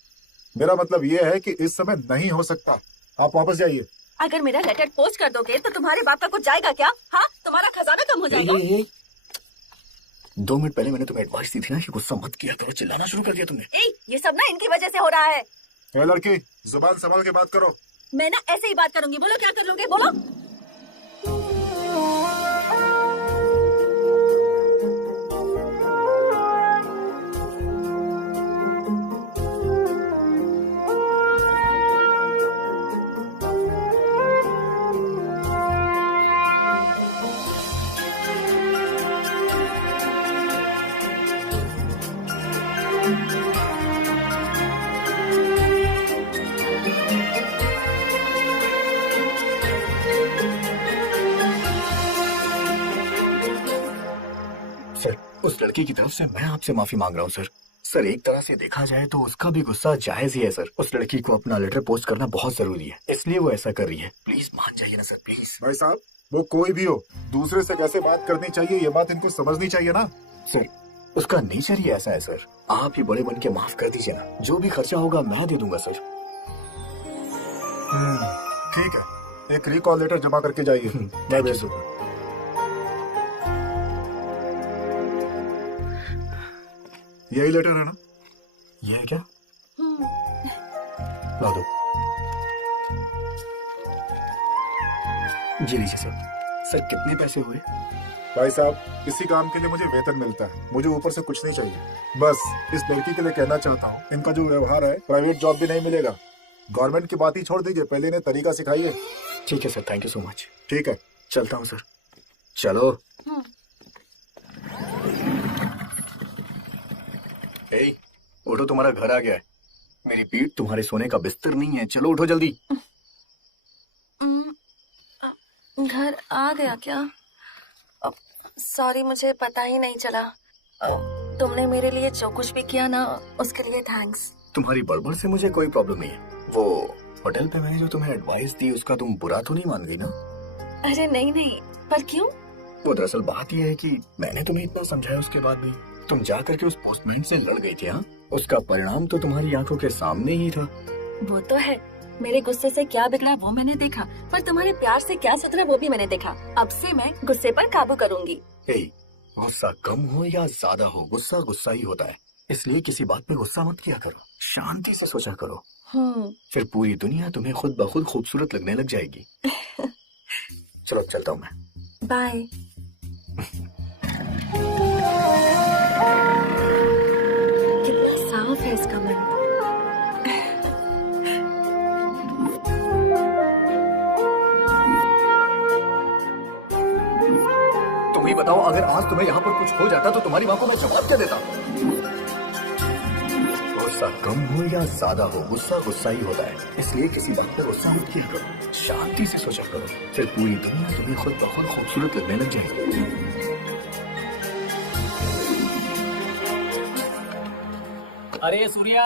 मेरा मतलब ये है कि इस समय नहीं हो सकता, आप वापस जाइए। अगर मेरा लेटर पोस्ट कर दोगे तो तुम्हारे बाप का कुछ जाएगा क्या? हाँ, तुम्हारा खजाना कम हो जाएगा। 2 मिनट पहले मैंने तुम्हें एडवाइस दी थी ना कि गुस्सा मत किया करो, चिल्लाना शुरू कर दिया तुमने। ये सब ना इनकी वजह से हो रहा है। ए लड़की, जुबान संभाल के बात करो। मैं ना ऐसे ही बात करूंगी, बोलो क्या कर लोगे, बोलो। उस लड़की की तरफ से मैं आपसे माफी मांग रहा हूँ सर। सर, एक तरह से देखा जाए तो उसका भी गुस्सा जायज ही है सर। उस लड़की को अपना लेटर पोस्ट करना बहुत जरूरी है, इसलिए वो ऐसा कर रही है। प्लीज मान जाइए ना सर, प्लीज। भाई साहब, वो कोई भी हो, दूसरे से कैसे बात करनी चाहिए ये बात इनको समझनी चाहिए ना। सर, उसका नेचर ही ऐसा है सर, आप ही बड़े बन के माफ कर दीजिए ना, जो भी खर्चा होगा मैं दे दूंगा सर। ठीक है, एक रिकॉल लेटर जमा करके जाइए, मैं भेज दूंगा। यही लेटर है ना? ये क्या? ला दो। जी लीजिए सर। सर, कितने पैसे हुए? भाई साहब, इसी काम के लिए मुझे वेतन मिलता है, मुझे ऊपर से कुछ नहीं चाहिए। बस इस लड़की के लिए कहना चाहता हूँ, इनका जो व्यवहार है, प्राइवेट जॉब भी नहीं मिलेगा। गवर्नमेंट की बात ही छोड़ दीजिए, पहले इन्हें तरीका सिखाइए। ठीक है sir, thank you so much. ठीक है, चलता हूँ सर। चलो। उठो, तुम्हारा घर आ गया है। मेरी पीठ तुम्हारे सोने का बिस्तर नहीं है, चलो उठो जल्दी। घर आ गया क्या? सॉरी, मुझे पता ही नहीं चला। तुमने मेरे लिए जो कुछ भी किया ना, उसके लिए थैंक्स। तुम्हारी बड़बड़ से मुझे कोई प्रॉब्लम नहीं है। वो होटल पे मैंने जो तुम्हें एडवाइस दी उसका तुम बुरा तो नहीं मान गई ना? अरे नहीं नहीं, पर क्यों? वो दरअसल बात यह है कि मैंने तुम्हें इतना समझाया, उसके बाद भी तुम जा करके उस पोस्टमैन से लड़ गई थी। हाँ, उसका परिणाम तो तुम्हारी आंखों के सामने ही था। वो तो है, मेरे गुस्से से क्या बिगड़ा वो मैंने देखा, पर तुम्हारे प्यार से क्या सुधरा वो भी मैंने देखा। अब से मैं गुस्से पर काबू करूंगी। गुस्सा कम हो या ज्यादा हो, गुस्सा गुस्सा ही होता है, इसलिए किसी बात पे गुस्सा मत किया करो, शांति से सोचा करो। फिर पूरी दुनिया तुम्हें खुद ब खुद खूबसूरत लगने लग जाएगी। चलो चलता हूँ मैं। बाय। कितना साफ है इसका मन। तुम ही बताओ, अगर आज तुम्हें यहाँ पर कुछ हो जाता तो तुम्हारी माँ को मैं जवाब क्या देता? गुस्सा कम हो या ज्यादा हो, गुस्सा गुस्सा ही होता है। इसलिए किसी बात पर गुस्सा मत फील करो, शांति से सोचा करो, फिर पूरी दुनिया तुम्हें खुद ब खुद खूबसूरत लगने लग जाएगी। अरे सूर्या,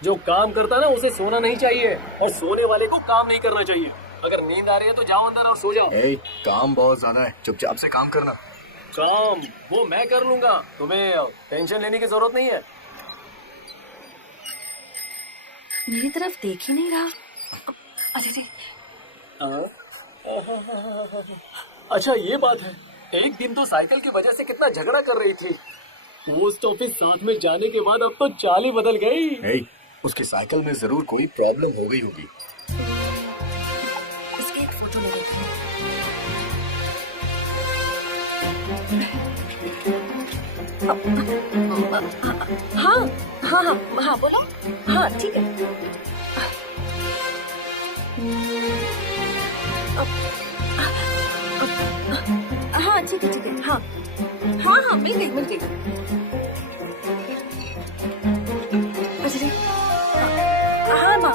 जो काम करता ना उसे सोना नहीं चाहिए और सोने वाले को काम नहीं करना चाहिए। अगर नींद आ रही है तो जाओ अंदर और सो जाओ। काम बहुत ज्यादा है, चुपचाप से काम करना। काम वो मैं कर लूंगा, तुम्हें टेंशन लेने की जरूरत नहीं है। मेरी तरफ देख ही नहीं रहा। अरे अच्छा ये बात है, एक दिन तो साइकिल की वजह से कितना झगड़ा कर रही थी। पोस्ट ऑफिस साथ में जाने के बाद अब तो चाल ही बदल गई। उसकी साइकिल में जरूर कोई प्रॉब्लम हो गई होगी। इसकी एक फोटो ले लेती हूँ। हाँ हाँ हाँ हाँ बोलो। हाँ ठीक है। हाँ ठीक है ठीक है। हाँ हाँ हाँ मिल गई मिल गई। अच्छा हाँ माँ।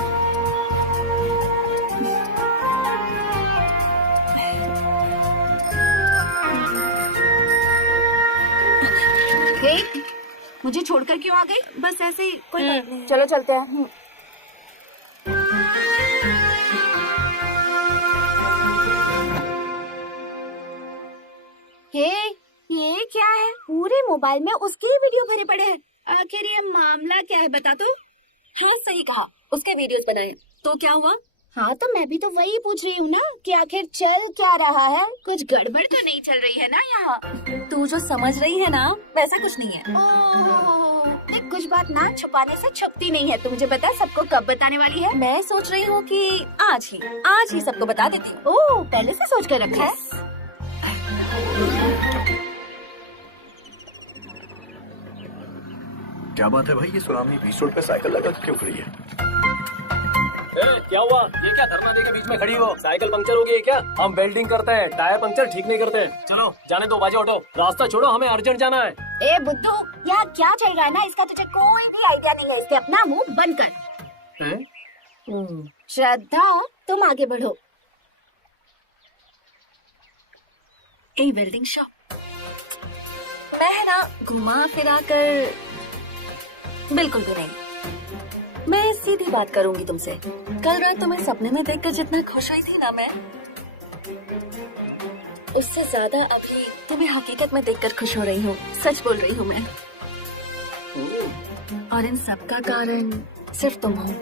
मुझे छोड़कर क्यों आ गई? बस ऐसे ही, कोई बात नहीं। चलो चलते हैं। ये क्या है? पूरे मोबाइल में उसके ही वीडियो भरे पड़े हैं। आखिर ये मामला क्या है बता तो? हाँ सही कहा, उसके वीडियोस बनाए। तो क्या हुआ? हाँ तो मैं भी तो वही पूछ रही हूँ ना कि आखिर चल क्या रहा है? कुछ गड़बड़ तो नहीं चल रही है ना यहाँ? तू जो समझ रही है ना वैसा कुछ नहीं है। ओह, कुछ बात ना छुपाने से छुपती नहीं है। तू मुझे बता सबको कब बताने वाली है? मैं सोच रही हूँ कि आज ही सबको बता देती हूँ। ओह, पहले से सोच कर रखा है। क्या बात है भाई, ये सुनामी बीच रोड पे साइकिल लगा क्यों खड़ी है? क्या हुआ? ये क्या धरना दे के बीच में खड़ी हो? साइकिल पंक्चर हो गई है क्या? हम वेल्डिंग करते हैं, टायर पंक्चर ठीक नहीं करते हैं। चलो जाने दो, बाजे ऑटो, रास्ता छोड़ो, हमें अर्जेंट जाना है। ए बुद्धू, यहाँ क्या चल रहा है ना, इसका तुझे कोई भी आइडिया नहीं है। इसके अपना मुंह बंद कर। श्रद्धा तुम आगे बढ़ो। ए वेल्डिंग शॉप, मैं है ना घुमा फिरा कर बिल्कुल भी नहीं। मैं सीधी बात करूंगी तुमसे। कल रात तुम्हें सपने में देखकर जितना खुश हुई थी ना मैं, उससे ज्यादा अभी तुम्हें हकीकत में देखकर खुश हो रही हूँ। सच बोल रही हूँ मैं। और इन सब का कारण सिर्फ तुम हो।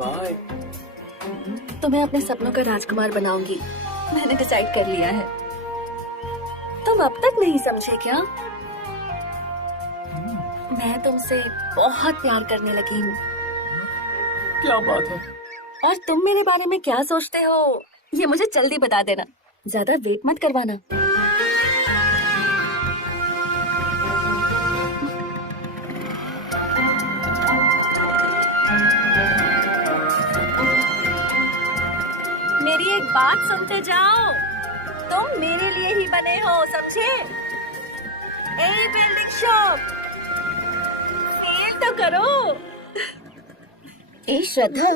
बाय। तुम्हें अपने सपनों का राजकुमार बनाऊंगी, मैंने डिसाइड कर लिया है। तुम अब तक नहीं समझे क्या? मैं तुमसे बहुत प्यार करने लगी हूँ। क्या बात है? और तुम मेरे बारे में क्या सोचते हो ये मुझे जल्दी बता देना, ज्यादा वेट मत करवाना। मेरी एक बात सुनते जाओ, तुम मेरे लिए ही बने हो, समझे? ए बिल्डिंग शॉप, तो करो। ए श्रद्धा,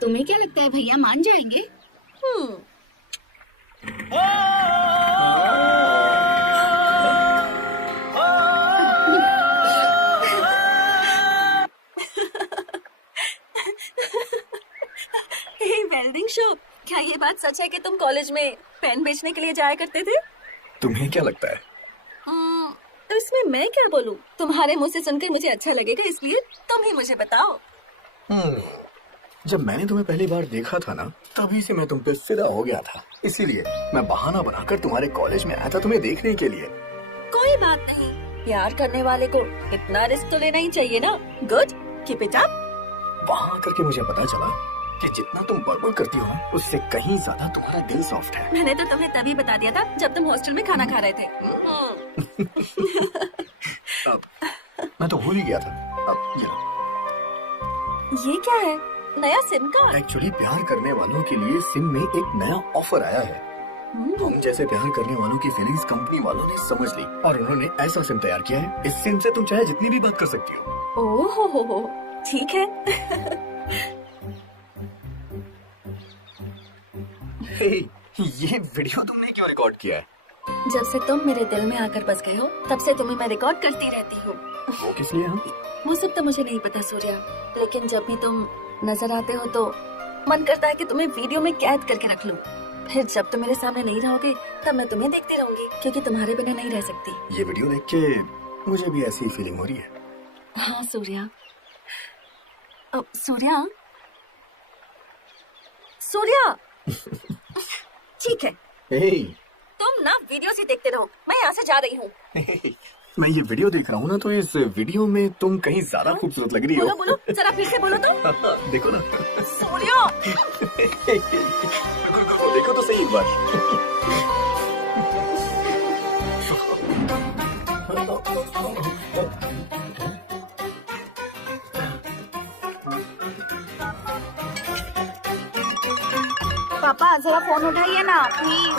तुम्हें क्या लगता है भैया मान जाएंगे? वेल्डिंग शॉप, क्या ये बात सच है कि तुम कॉलेज में पेन बेचने के लिए जाया करते थे? तुम्हें क्या लगता है? तो इसमें मैं क्या बोलूं? तुम्हारे मुंह से सुनकर मुझे अच्छा लगेगा, इसलिए तुम ही मुझे बताओ। जब मैंने तुम्हें पहली बार देखा था ना, तभी से मैं तुम पे फिदा हो गया था। इसीलिए मैं बहाना बनाकर तुम्हारे कॉलेज में आया था तुम्हें देखने के लिए। कोई बात नहीं, प्यार करने वाले को इतना रिस्क तो लेना ही चाहिए ना। Good, keep it up. वहाँ करके मुझे पता चला कि जितना तुम बड़बड़ करती हो ना, उससे कहीं ज्यादा तुम्हारा दिल सॉफ्ट है। मैंने तो तुम्हें तभी बता दिया था जब तुम हॉस्टल में खाना खा रहे थे। मैं तो भूल ही गया था। अब ये क्या है? नया सिम कार्ड? एक्चुअली प्यार करने वालों के लिए सिम में एक नया ऑफर आया है। हम जैसे प्यार करने वालों की फीलिंग्स कंपनी वालों ने समझ ली और उन्होंने ऐसा सिम तैयार किया है, इस सिम से तुम चाहे जितनी भी बात कर सकती हो। ओह हो, ठीक है। ये वीडियो तुमने क्यों रिकॉर्ड किया है? जब से तुम मेरे दिल में आकर बस गए हो, तब से तुम्हें मैं रिकॉर्ड करती रहती हूँ। वो किस लिए? हम वो सब तो मुझे नहीं पता सूर्या, लेकिन जब भी तुम नजर आते हो तो मन करता है कि तुम्हें वीडियो में कैद करके रख लूं। फिर जब तुम मेरे सामने नहीं रहोगे तब मैं तुम्हें देखती रहूंगी, क्योंकि तुम्हारे बिना नहीं रह सकती। ये वीडियो देख के मुझे भी ऐसी फीलिंग हो रही है। हाँ सूर्या। सूर्या, सूर्या। ठीक है, तुम ना वीडियो से देखते रहो, मैं यहाँ से जा रही हूँ। मैं ये वीडियो देख रहा हूँ ना, तो इस वीडियो में तुम कहीं ज्यादा खूबसूरत लग रही हो। बोलो बोलो, जरा फिर से बोलो तो। देखो ना। सूर्या। देखो तो सही एक बार। पापा जरा फोन उठाइए ना प्लीज।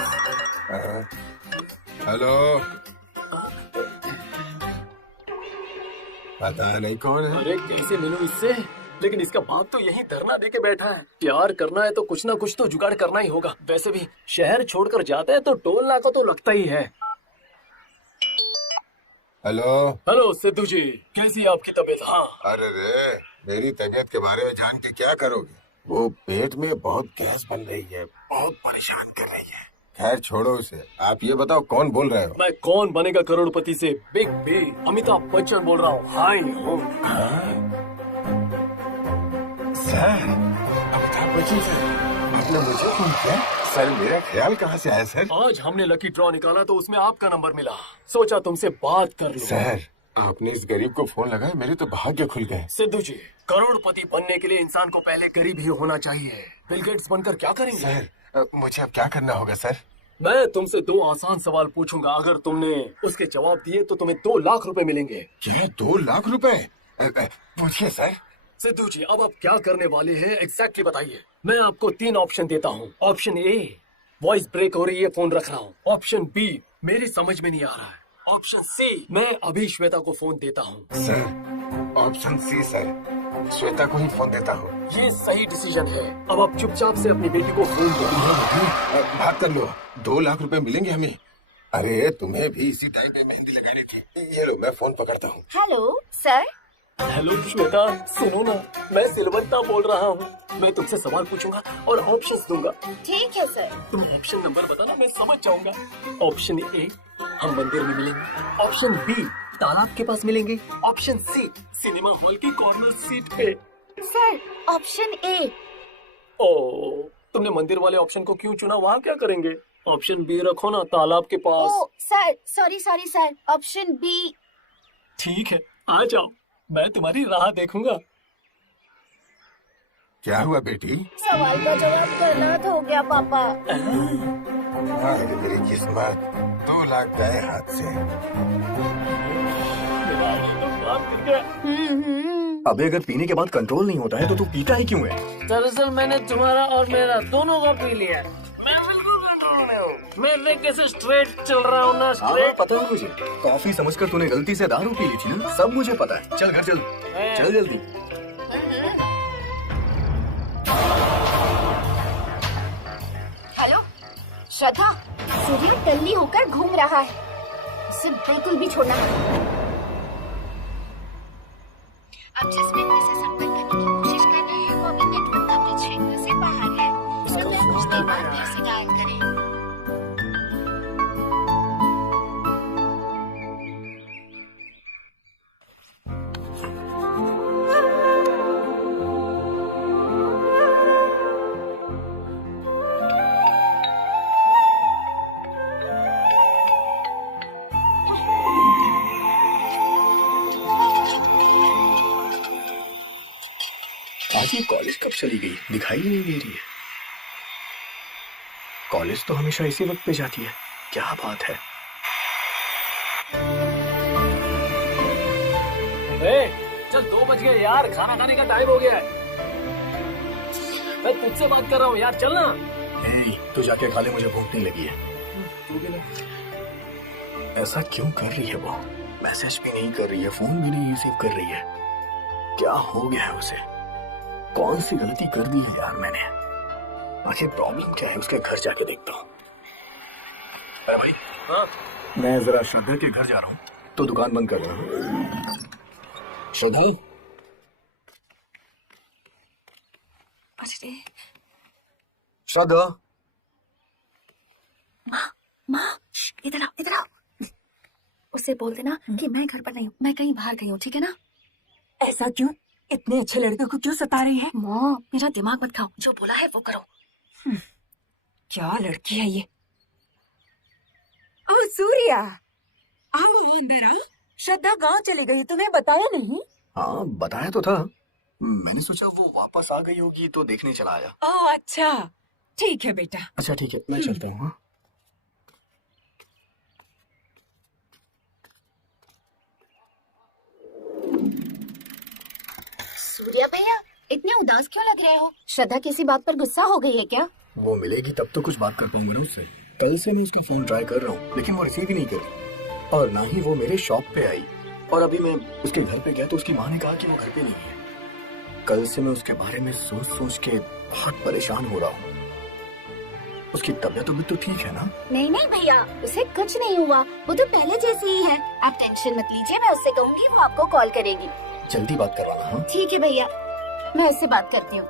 हेलो, पता नहीं कौन है। अरे कैसे मिलूं इससे? लेकिन इसका बाप तो यही धरना देके बैठा है। प्यार करना है तो कुछ ना कुछ तो जुगाड़ करना ही होगा। वैसे भी शहर छोड़कर जाते हैं तो टोल नाका तो लगता ही है। हेलो हेलो सिद्धू जी, कैसी है आपकी तबीयत? हाँ। अरे रे, मेरी तबीयत के बारे में जान के क्या करोगे? वो पेट में बहुत गैस बन रही है, बहुत परेशान कर रही है। खैर छोड़ो उसे, आप ये बताओ कौन बोल रहे हो? मैं कौन बनेगा करोड़पति से बिग बी अमिताभ बच्चन बोल रहा हूँ। हाय हो। सर, अमिताभ बच्चन सर, मतलब मुझे फोन किया? सर मेरा ख्याल कहाँ से आया सर? आज हमने लकी ड्रॉ निकाला तो उसमें आपका नंबर मिला, सोचा तुमसे बात कर लूं। सर आपने इस गरीब को फोन लगाया, मेरे तो भाग्य खुल गए। सिद्धू जी, करोड़पति बनने के लिए इंसान को पहले गरीब ही होना चाहिए। बिल गेट्स बनकर क्या करेंगे? सर मुझे अब क्या करना होगा सर? मैं तुमसे 2 आसान सवाल पूछूंगा, अगर तुमने उसके जवाब दिए तो तुम्हें 2 लाख रुपए मिलेंगे। क्या 2 लाख रुपए? पूछिए सर। सिद्धू जी, अब आप क्या करने वाले हैं एग्जैक्टली बताइए। मैं आपको 3 ऑप्शन देता हूँ। ऑप्शन ए, वॉइस ब्रेक हो रही है, फोन रख रहा हूँ। ऑप्शन बी, मेरी समझ में नहीं आ रहा है। ऑप्शन सी, मैं अभी श्वेता को फोन देता हूँ। Sir option C sir, Shweta को ही फोन देता हूँ। ये सही डिसीजन है। अब आप चुपचाप से अपनी बेटी को फोन दो। बात कर लो, 2 लाख रुपए मिलेंगे हमें। अरे तुम्हें भी इसी टाइप में मेहंदी लगानी थी। ये लो मैं फोन पकड़ता हूँ। Hello sir. हेलो श्वेता, सुनो ना, मैं सिलवंता बोल रहा हूँ। मैं तुमसे सवाल पूछूंगा और ऑप्शंस दूंगा। ठीक है सर। तुम ऑप्शन नंबर बताना, मैं समझ जाऊंगा। ऑप्शन ए, हम मंदिर में मिलेंगे। ऑप्शन बी, तालाब के पास मिलेंगे। ऑप्शन सी, सिनेमा हॉल की कॉर्नर सीट पे। Sir option A. ओ, तुमने मंदिर वाले ऑप्शन को क्यों चुना? वहाँ क्या करेंगे? ऑप्शन बी रखो ना, तालाब के पास। Oh sir, sorry sir, option B. ठीक है, आ जाओ, मैं तुम्हारी राह देखूंगा। क्या हुआ बेटी? सवाल का जवाब गलत हो गया पापा। अरे मेरी किस्मत, 2 लाख गए हाथ से। अबे अगर पीने के बाद कंट्रोल नहीं होता है तो तू पीता ही क्यों है? दरअसल मैंने तुम्हारा और मेरा दोनों का पी लिया। मैं बिल्कुल कंट्रोल में हूँ। मैं कैसे स्ट्रेट चल रहा हूँ ना, स्ट्रेट। पता है मुझे, कॉफी समझकर तूने गलती से दारू पी ली थी ना, सब मुझे पता है। चल घर चल, चल जल्दी। हेलो श्रद्धा, सूर्य टल्ली होकर घूम रहा है, उसे बिल्कुल भी छोड़ना नहीं। अब जिस व्यक्ति से संपर्क करने की कोशिश कर रहे हैं वो अभी नेटवर्क कवरेज क्षेत्र से बाहर है। कृपया कुछ देर बाद फिर से डायल करें। आज ये कॉलेज कब चली गई, दिखाई ही नहीं दे रही है। कॉलेज तो हमेशा इसी वक्त पे जाती है, क्या बात है। चल 2 बज गए यार, खाना खाने का टाइम हो गया है। मैं तुझसे बात कर रहा हूँ यार, चल ना। तू जाके खा ले, मुझे भूख नहीं लगी है। ऐसा क्यों कर रही है वो? मैसेज भी नहीं कर रही है, फोन भी नहीं रिसीव कर रही है। क्या हो गया है उसे? कौन सी गलती कर दी है यार मैंने? आखिर प्रॉब्लम क्या है? उसके घर जाके देखता हूँ। अरे भाई, हाँ? मैं जरा श्रद्धा के घर जा रहा हूँ, तो दुकान बंद कर रहा हूँ। श्रद्धा, श्रद्धा, माँ, इधर आओ, इधर आओ। उससे बोल देना कि मैं घर पर नहीं हूँ, मैं कहीं बाहर गई हूँ, ठीक है ना? ऐसा क्यों? इतने अच्छे लड़के को क्यों सता रही है? माँ, मेरा दिमाग मत खाओ, जो बोला है वो करो। क्या लड़की है ये? ओह सूर्या, आओ अंदर आओ। श्रद्धा गांव चली गई, तुम्हें बताया नहीं? हाँ बताया तो था, मैंने सोचा वो वापस आ गई होगी तो देखने चला आया। ओह अच्छा, ठीक है बेटा। अच्छा ठीक है, मैं चलता हूँ। हाँ सूर्या भैया, इतने उदास क्यों लग रहे हो? श्रद्धा किसी बात पर गुस्सा हो गई है क्या? वो मिलेगी तब तो कुछ बात कर पाऊंगा ना उससे। कल से मैं उसका फोन ट्राई कर रहा हूँ, लेकिन वो रिसीव ही नहीं कर रही, और ना ही वो मेरे शॉप पे आई। और अभी मैं उसके घर पे गया तो उसकी माँ ने कहा कि वो घर पे नहीं है। कल से मैं उसके बारे में सोच सोच के बहुत परेशान हो रहा हूँ। उसकी तबीयत तो ठीक है ना? नहीं नहीं भैया, उसे कुछ नहीं हुआ, वो तो पहले जैसी ही है। आप टेंशन मत लीजिए, मैं उससे कहूँगी, वो आपको कॉल करेगी। जल्दी बात करवाना। हाँ ठीक है भैया, मैं उससे बात करती हूँ।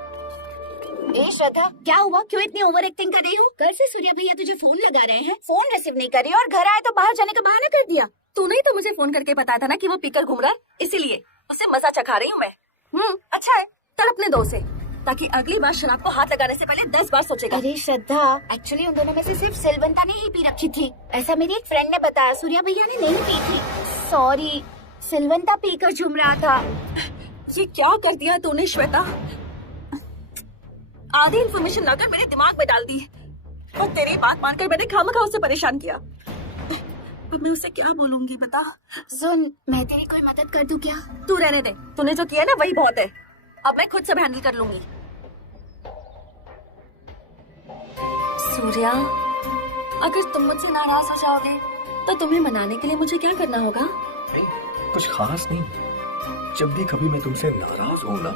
ए श्रद्धा, क्या हुआ? क्यों इतनी ओवर एक्टिंग कर रही हूँ? कल से सूर्या भैया तुझे फोन लगा रहे हैं, फोन रिसीव नहीं कर रही और घर आए तो बाहर जाने का बहाना कर दिया। तूने ही तो मुझे फोन करके बताया था ना कि वो पीकर घूम रहा है, इसीलिए उसे मजा चखा रही हूँ मैं। अच्छा है, चल अपने दोस्त से, ताकि अगली बार शराब को हाथ लगाने से पहले 10 बार सोचेगा। अरे श्रद्धा, एक्चुअली उन दोनों में से सिर्फ सिलवंता ने ही पी रखी थी, ऐसा मेरी एक फ्रेंड ने बताया। सूर्या भैया ने नहीं पी थी। सॉरी, सिलवंता पीकर झूम रहा था। ये क्या कर दिया तूने श्वेता? आधी इन्फॉर्मेशन लाकर मेरे दिमाग में डाल दी और तेरी बात मानकर मैंने खामखा उसे परेशान किया। अब मैं उसे क्या बोलूंगी बता? सुन, मैं तेरी कोई मदद कर दूं क्या? तू रहने दे, तूने जो किया ना वही बहुत है। अब मैं खुद सब हैंडल कर लूंगी। सूर्या, अगर तुम मुझसे नाराज हो जाओगे तो तुम्हें मनाने के लिए मुझे क्या करना होगा? नहीं, कुछ खास नहीं। जब भी कभी मैं तुमसे नाराज हूँ ना,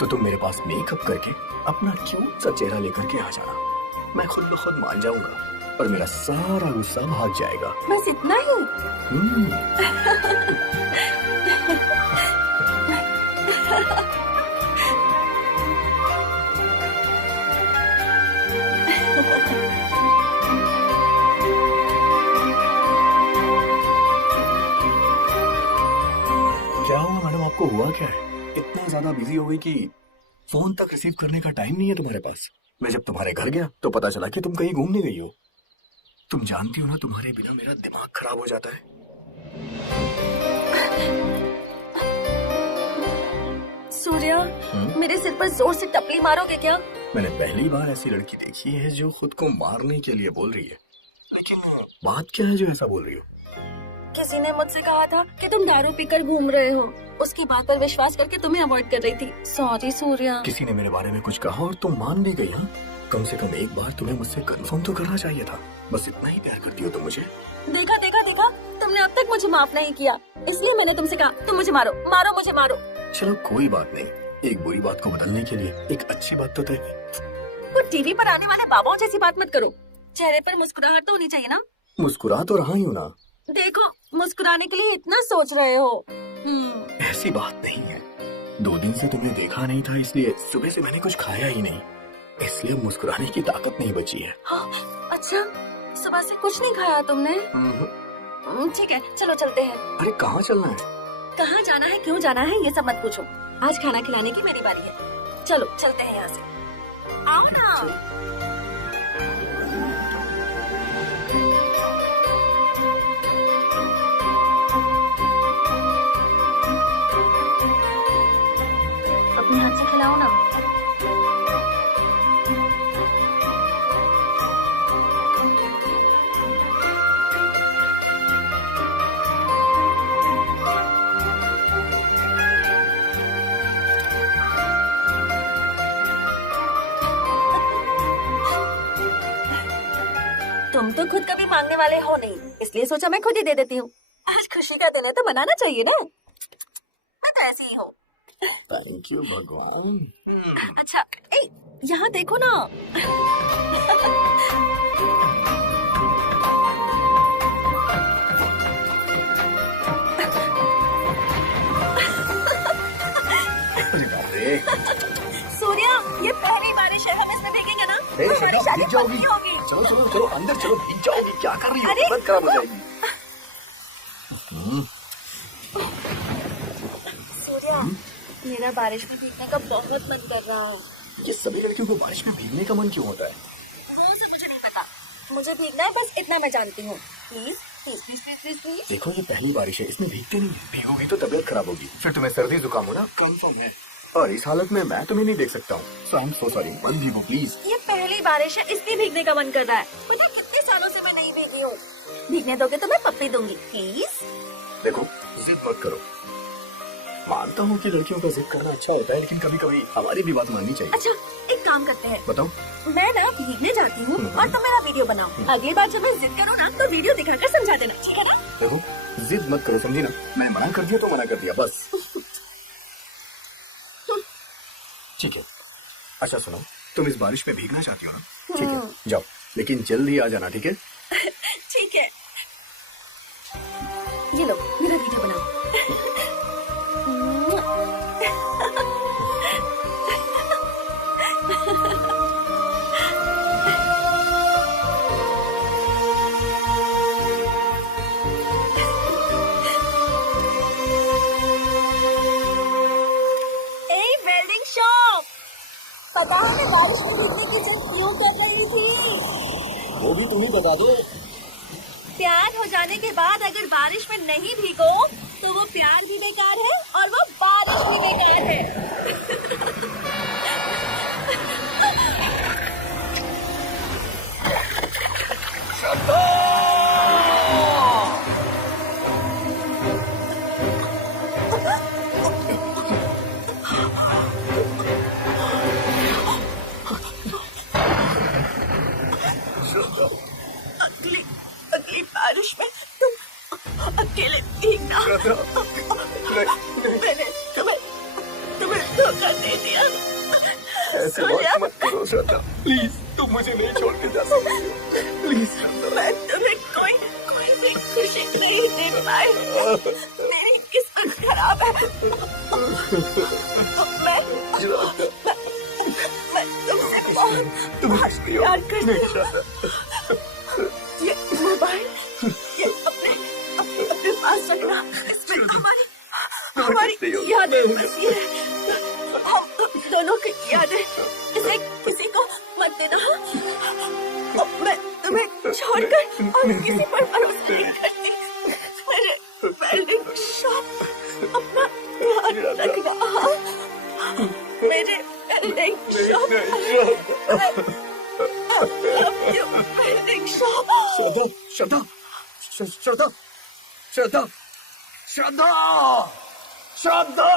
तो तुम मेरे पास मेकअप करके अपना क्यूट सा चेहरा लेकर के आ जाना। मैं खुद ब खुद मान जाऊंगा और मेरा सारा गुस्सा भाग जाएगा। बस इतना ही? क्या हुआ मैडम, आपको हुआ क्या है? इतना ज्यादा बिजी हो गई कि फोन तक रिसीव करने का टाइम नहीं है तुम्हारे पास। मैं जब तुम्हारे घर गया तो पता चला कि तुम कहीं घूमने गई हो। तुम जानती हो ना, तुम्हारे बिना मेरा दिमाग खराब हो जाता है। सूर्या, मेरे सिर पर जोर से टपली मारोगे क्या? मैंने पहली बार ऐसी लड़की देखी है जो खुद को मारने के लिए बोल रही है। लेकिन बात क्या है जो ऐसा बोल रही हो? किसी ने मुझसे कहा था कि तुम दारू पीकर घूम रहे हो, उसकी बात पर विश्वास करके तुम्हें अवॉइड कर रही थी। सॉरी सूर्या। किसी ने मेरे बारे में कुछ कहा और तुम मान भी गई। हाँ, कम से कम एक बार तुम्हें मुझसे कंफर्म तो करना चाहिए था। बस इतना ही प्यार करती हो तुम मुझे। देखा देखा देखा, तुमने अब तक मुझे माफ नहीं किया, इसलिए मैंने तुमसे कहा तुम मुझे मारो मारो मुझे मारो। चलो कोई बात नहीं, एक बुरी बात को बदलने के लिए एक अच्छी बात तो तय। वो टीवी पर आने वाले बाबाओं जैसी बात मत करो, चेहरे पर मुस्कुराहट तो होनी चाहिए ना। मुस्कुरा तो रहा ही हूँ ना। देखो, मुस्कुराने के लिए इतना सोच रहे हो। ऐसी बात नहीं है, 2 दिन से तुम्हें देखा नहीं था, इसलिए सुबह से मैंने कुछ खाया ही नहीं, इसलिए मुस्कुराने की ताकत नहीं बची है। हाँ, अच्छा, सुबह से कुछ नहीं खाया तुमने? ठीक है, चलो चलते हैं। अरे कहाँ चलना है? कहाँ जाना है, क्यों जाना है, ये सब मत पूछो। आज खाना खिलाने की मेरी बारी है। चलो चलते हैं यहाँ से, आओ ना। अपने हाथ से खिलाओ ना। तुम तो खुद कभी मांगने वाले हो नहीं, इसलिए सोचा मैं खुद ही दे देती हूँ। आज खुशी का दिन है तो मनाना चाहिए ना। मैं तो ऐसी ही हूँ। थैंक यू भगवान। अच्छा, ए, यहाँ देखो ना। सूर्या, ये पहली बारिश है, हम इसमें भीगेंगे ना? हमारी शादी पक्की होगी। चलो चलो चलो अंदर चलो, भीग जाओगी। क्या कर रही हो? अरे, हालत खराब हो जाएगी। सूर्या, मेरा बारिश में भीगने का बहुत मन कर रहा है। ये सभी लड़कियों को बारिश में भीगने का मन क्यों होता है? मुझे नहीं पता, मुझे भीगना है, बस इतना मैं जानती हूँ। Please please please please please please. देखो ये पहली बारिश है, इसमें भीगते नहीं। भीगोगी तो तबीयत खराब होगी, फिर तुम्हें सर्दी जुकाम होना कंफर्म है। और इस हालत में मैं तुम्हें नहीं देख सकता हूँ। सो आई एम सो सॉरी, मत भीगो प्लीज। ये पहली बारिश है, इसलिए भीगने का मन कर रहा है। मुझे कितने सालों से मैं नहीं भीगी हूँ। भीगने दोगे तो मैं पप्पी दूंगी, प्लीज। देखो जिद मत करो। मानता हूँ कि लड़कियों का जिद करना अच्छा होता है, लेकिन कभी कभी हमारी भी बात माननी चाहिए। अच्छा, एक काम करते हैं। बताओ। मैं ना भीगने जाती हूँ और तुम मेरा वीडियो बनाओ। अगली बार जब मैं जिद करूँ ना तो वीडियो दिखाकर समझा देना, ठीक है ना? देखो जिद मत करो, समझी ना? मैं मना कर दिया तो मना कर दिया, बस। ठीक है। अच्छा सुनो, तुम इस बारिश में भीगना चाहती हो ना? ठीक है, जाओ, लेकिन जल्दी आ जाना, ठीक है? ठीक है। ये लो, मेरा वीडियो बनाओ। वेल्डिंग शॉप, पता है बारिश में भीगने की जिद क्यों कर रही थी? वो भी तुम ही बता दो। प्यार हो जाने के बाद अगर बारिश में नहीं भीगो तो वो प्यार भी बेकार है और वो बारिश भी बेकार है। अगली बारिश में तुम अकेले भीगना। मैंने तुम्हें धोखा दे दिया। ऐसे बात मत करो श्रद्धा, प्लीज। तुम मुझे नहीं छोड़ के जा सकती, प्लीज। मैं तुम्हें कोई भी खुशी नहीं दे पाई। मेरी किस्मत खराब है। मैं तुमसे बहुत प्यार करती हूँ। ये मोबाइल, ये अपने पास रखना। इसमें हमारी यादें बसी है। हम दोनों की यादें। इसे किसी को मत देना। मैं तुम्हें छोड़कर और किसी पर भरोसा नहीं करती। मेरे वेल्डिंग शॉप, अपना ध्यान रखना। मेरे वेल्डिंग शॉप, वेल्डिंग शॉप। श्रद्धा, श्रद्धा, श्रद्धा, श्रद्धा, श्रद्धा।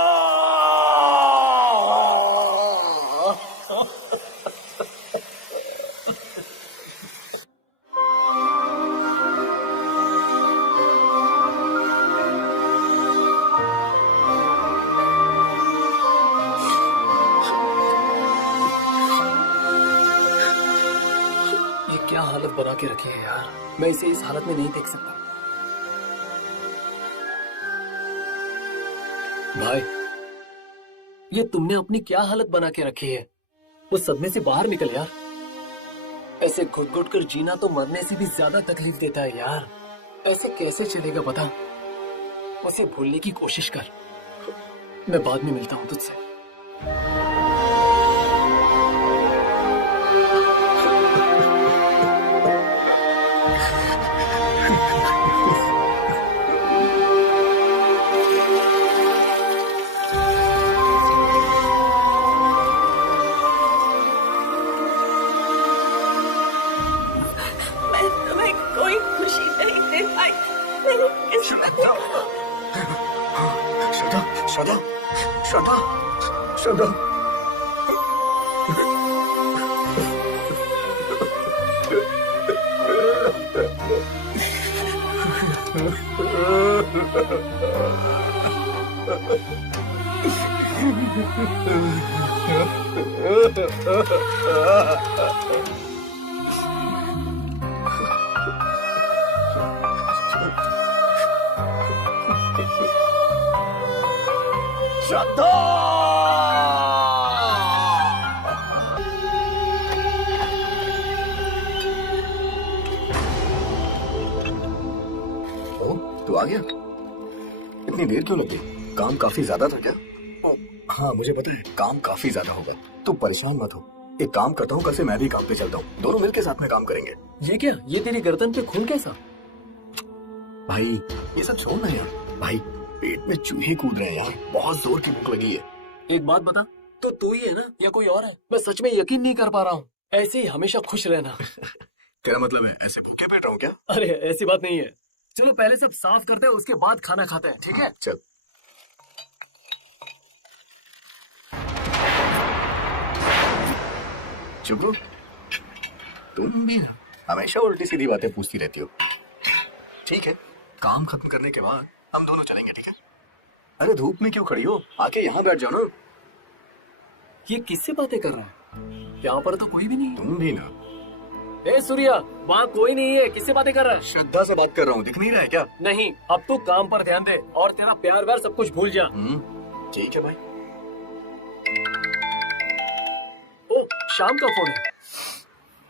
क्या हालत बना के रखी है यार, मैं इसे इस हालत में नहीं देख सकता। भाई, ये तुमने अपनी क्या हालत बना के रखी है? वो सदमे से बाहर निकल यार। ऐसे घुट घुट कर जीना तो मरने से भी ज्यादा तकलीफ देता है यार। ऐसे कैसे चलेगा बता? उसे भूलने की कोशिश कर। मैं बाद में मिलता हूँ तुझसे। श्रद्धा, श्रद्धा, श्रद्धा। तू आ गया? इतनी देर क्यों लगी? काम काफी ज्यादा था क्या? हाँ मुझे पता है काम काफी ज्यादा होगा। तू परेशान मत हो। एक काम करता हूँ, कल से मैं भी काम पे चलता हूँ। दोनों मिलके साथ में काम करेंगे। ये क्या? ये तेरी गर्दन पे खून कैसा? भाई ये सब छोड़ना यार। भाई पेट में चूहे कूद रहे हैं यार, बहुत जोर की भूख लगी है। एक बात बता, तो तू ही है ना या कोई और है? मैं सच में यकीन नहीं कर पा रहा हूँ। ऐसे ही हमेशा खुश रहना। तेरा मतलब है ऐसे भूखे पेट रहो क्या? अरे ऐसी बात नहीं है। चलो पहले सब साफ करते हैं, उसके बाद खाना खाते हैं, ठीक है? चल। चुगू, तुम भी हमेशा उल्टी सीधी बातें पूछती रहती हो। ठीक है, काम खत्म करने के बाद हम दोनों चलेंगे, ठीक है? अरे धूप में क्यों खड़ी हो? आके यहाँ बैठ जाओ ना। ये किससे बातें कर रहा है? यहाँ पर तो कोई भी नहीं है। तुम भी ना। ए सूर्या, वहाँ कोई नहीं है, किससे बातें कर रहा है? श्रद्धा से बात कर रहा हूँ, दिख नहीं रहा है क्या? नहीं, अब तू काम पर ध्यान दे और तेरा प्यार व्यार सब कुछ भूल जा। ठीक है भाई। ओ, शाम का फोन है।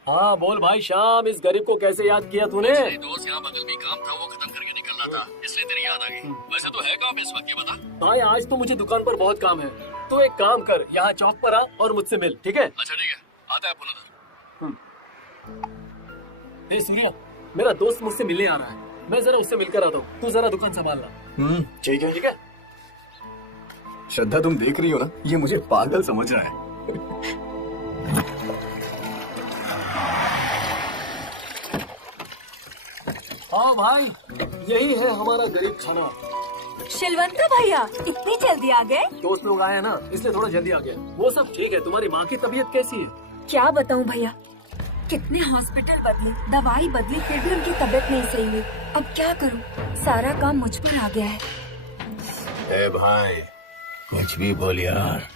हाँ बोल भाई श्याम, इस गरीब को कैसे याद किया तूने? दोस्त यहाँ बगल में काम था, वो खत्म करके निकलना था, इसलिए तेरी याद आ गई। वैसे तो है काम इस वक्त, ये बता। भाई आज तो मुझे दुकान पर बहुत काम है, तो एक काम कर, यहाँ चौक पर आ और मुझसे मिल, ठीक है? अच्छा ठीक है, आता है पुनः। ए सूर्या, मेरा दोस्त मुझसे मिलने आ रहा है, मैं जरा उससे मिलकर आता हूँ, तू जरा दुकान संभालना। ठीक है। ठीक है? श्रद्धा तुम देख रही हो ना, ये मुझे पागल समझ रहा है। हाँ भाई, यही है हमारा गरीब खाना। शिलवंता भैया, इतनी जल्दी आ गए? दोस्त लोग आए हैं ना, इसलिए थोड़ा जल्दी आ गया। वो सब ठीक है, तुम्हारी माँ की तबीयत कैसी है? क्या बताऊं भैया, कितने हॉस्पिटल बदले, दवाई बदली, फिर भी उनकी तबीयत नहीं सही हुई। अब क्या करूं? सारा काम मुझ पर आ गया है। ए भाई, कुछ भी बोल यार,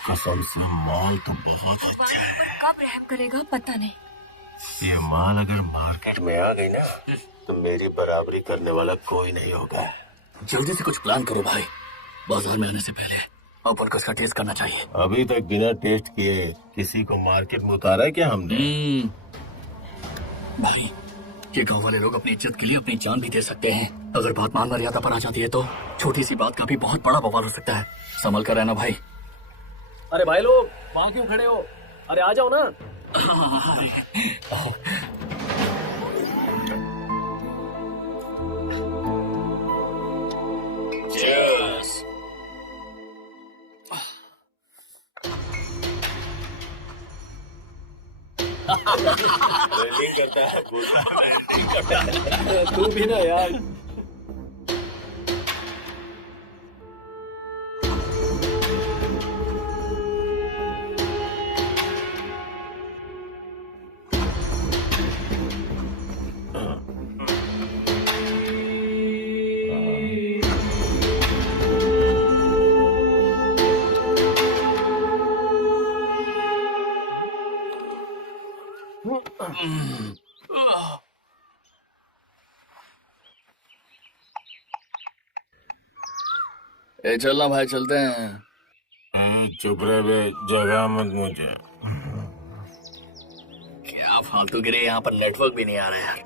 कसम से माल तो बहुत अच्छा है। कब रहम करेगा पता नहीं। ये माल अगर मार्केट में आ गई ना, तो मेरी बराबरी करने वाला कोई नहीं होगा। जल्दी से कुछ प्लान करो भाई, बाजार में आने से पहले अपन को इसका टेस्ट करना चाहिए। अभी तक बिना टेस्ट किए किसी को मार्केट में उतारा है क्या हमने? भाई ये गांव वाले लोग अपनी इज्जत के लिए अपनी जान भी दे सकते हैं। अगर बात मान मर्यादा पर आ जाती है तो छोटी सी बात का भी बहुत बड़ा बवाल हो सकता है। संभल कर रहना भाई। अरे भाई लोग, वहाँ क्यों खड़े हो? अरे आ जाओ ना। Cheers. करता है तू भी ना यार। ए चलना भाई, चलते हैं। चुप रहे बे, जगह मत मुझे। क्या फालतू गिरे, यहाँ पर नेटवर्क भी नहीं आ रहा है।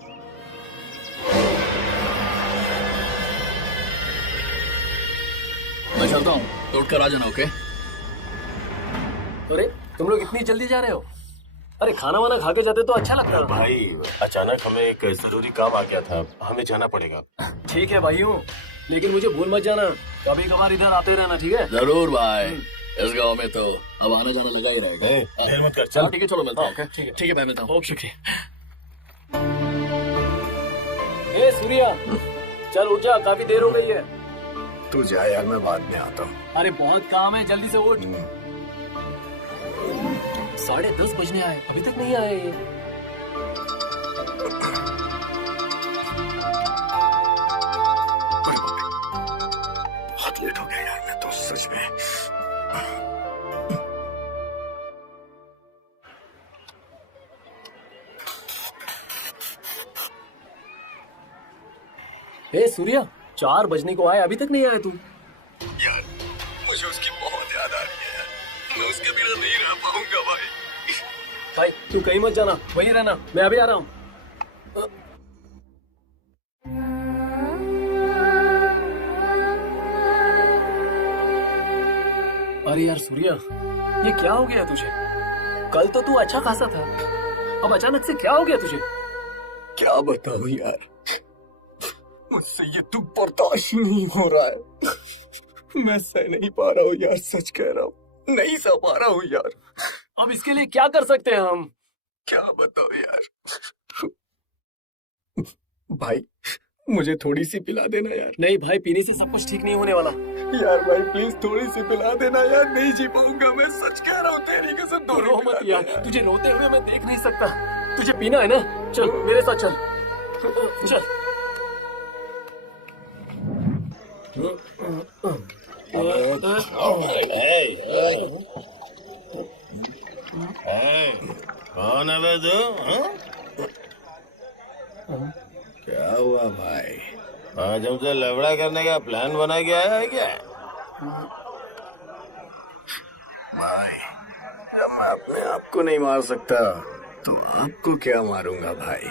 मैं चलता हूँ, तोड़ कर आ जाना। ओके? अरे तुम लोग इतनी जल्दी जा रहे हो? अरे खाना वाना खा के जाते तो अच्छा लगता है। भाई अचानक हमें एक जरूरी काम आ गया था, हमें जाना पड़ेगा। ठीक है भाइयों, लेकिन मुझे भूल मत जाना, कभी कभार इधर आते रहना, ठीक है? जरूर भाई, इस गांव में तो अब आना जाना लगा ही रहेगा। देर मत कर, चल। ठीक है, चलो मिलते हैं। ठीक है। ठीक है भाई, मिलता हूँ। ओके। ए सूर्या, चल उठ जा, काफी देर हो गई है। तू जा यार, मैं बाद में आता हूँ। अरे बहुत काम है, जल्दी से उठ। 10:30 बजने आए, अभी तक नहीं आए ये। हे सूर्या, 4 बजने को आए, अभी तक नहीं आया तू। यार मुझे उसकी बहुत याद आ रही है। मैं उसके बिना नहीं रह पाऊंगा भाई। भाई तू कहीं मत जाना, वहीं रहना, मैं अभी आ रहा हूँ। अरे यार सूर्या, ये क्या हो गया तुझे? कल तो तू अच्छा खासा था, अब अचानक से क्या हो गया तुझे? क्या बताऊं यार, मुझसे ये दुख बर्दाश्त नहीं हो रहा है। मैं सह नहीं पा रहा हूँ यार, सच कह रहा हूँ, नहीं सह पा रहा हूँ यार। अब इसके लिए क्या कर सकते हैं हम? क्या बताओ यार। भाई मुझे थोड़ी सी पिला देना यार। नहीं भाई, पीने से सब कुछ ठीक नहीं होने वाला। यार भाई प्लीज थोड़ी सी पिला देना यार, नहीं जी पाऊंगा मैं, सच कह रहा हूँ तेरी कसम। रो मत यार, तुझे रोते हुए मैं देख नहीं सकता। तुझे पीना है ना, चल मेरे साथ चल। चल कौन है बे तू? क्या हुआ भाई? आज हमसे लफड़ा करने का प्लान बना के आया है क्या? भाई जब मैं अपने आप को नहीं मार सकता तो आपको क्या मारूंगा भाई?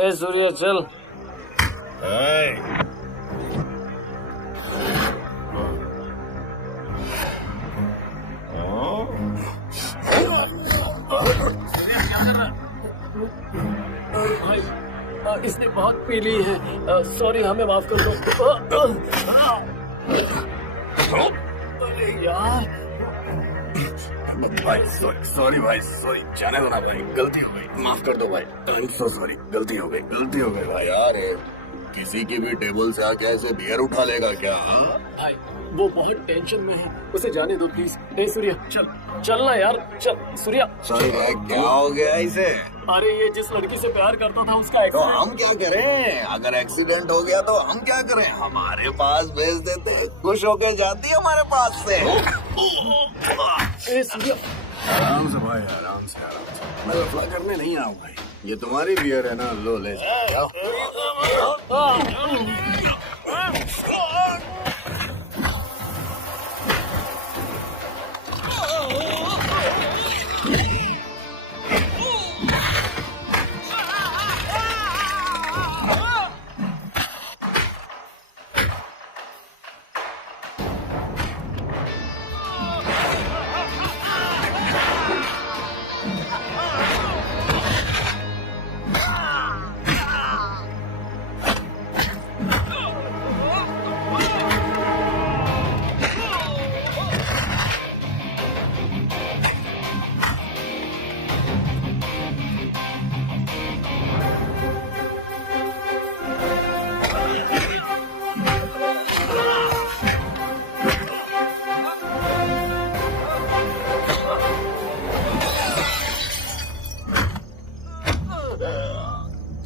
ए सूर्या चल। भाई इसने बहुत पी ली है, सॉरी, हमें माफ कर दो। अरे यार भाई सॉरी भाई, सॉरी, जाने दो ना भाई, गलती हो गई, माफ कर दो भाई। आई एम सो सॉरी, गलती हो गई भाई। यार किसी की भी टेबल से आके ऐसे बियर उठा लेगा क्या? भाई वो बहुत टेंशन में है, उसे जाने दो प्लीज। ए सूर्या चल, चलना यार, चल सूर्या। सॉरी भाई, क्या हो गया इसे? अरे ये जिस लड़की से प्यार करता था उसका तो हम क्या करें? अगर एक्सीडेंट हो गया तो हम क्या करें? हमारे पास भेज देते, खुश होके जाती है हमारे पास से। ए सूर्या आराम से भाई, आराम से। मैं लफड़ा करने नहीं आऊँ भाई, ये तुम्हारी बियर है ना, लो ले जाओ।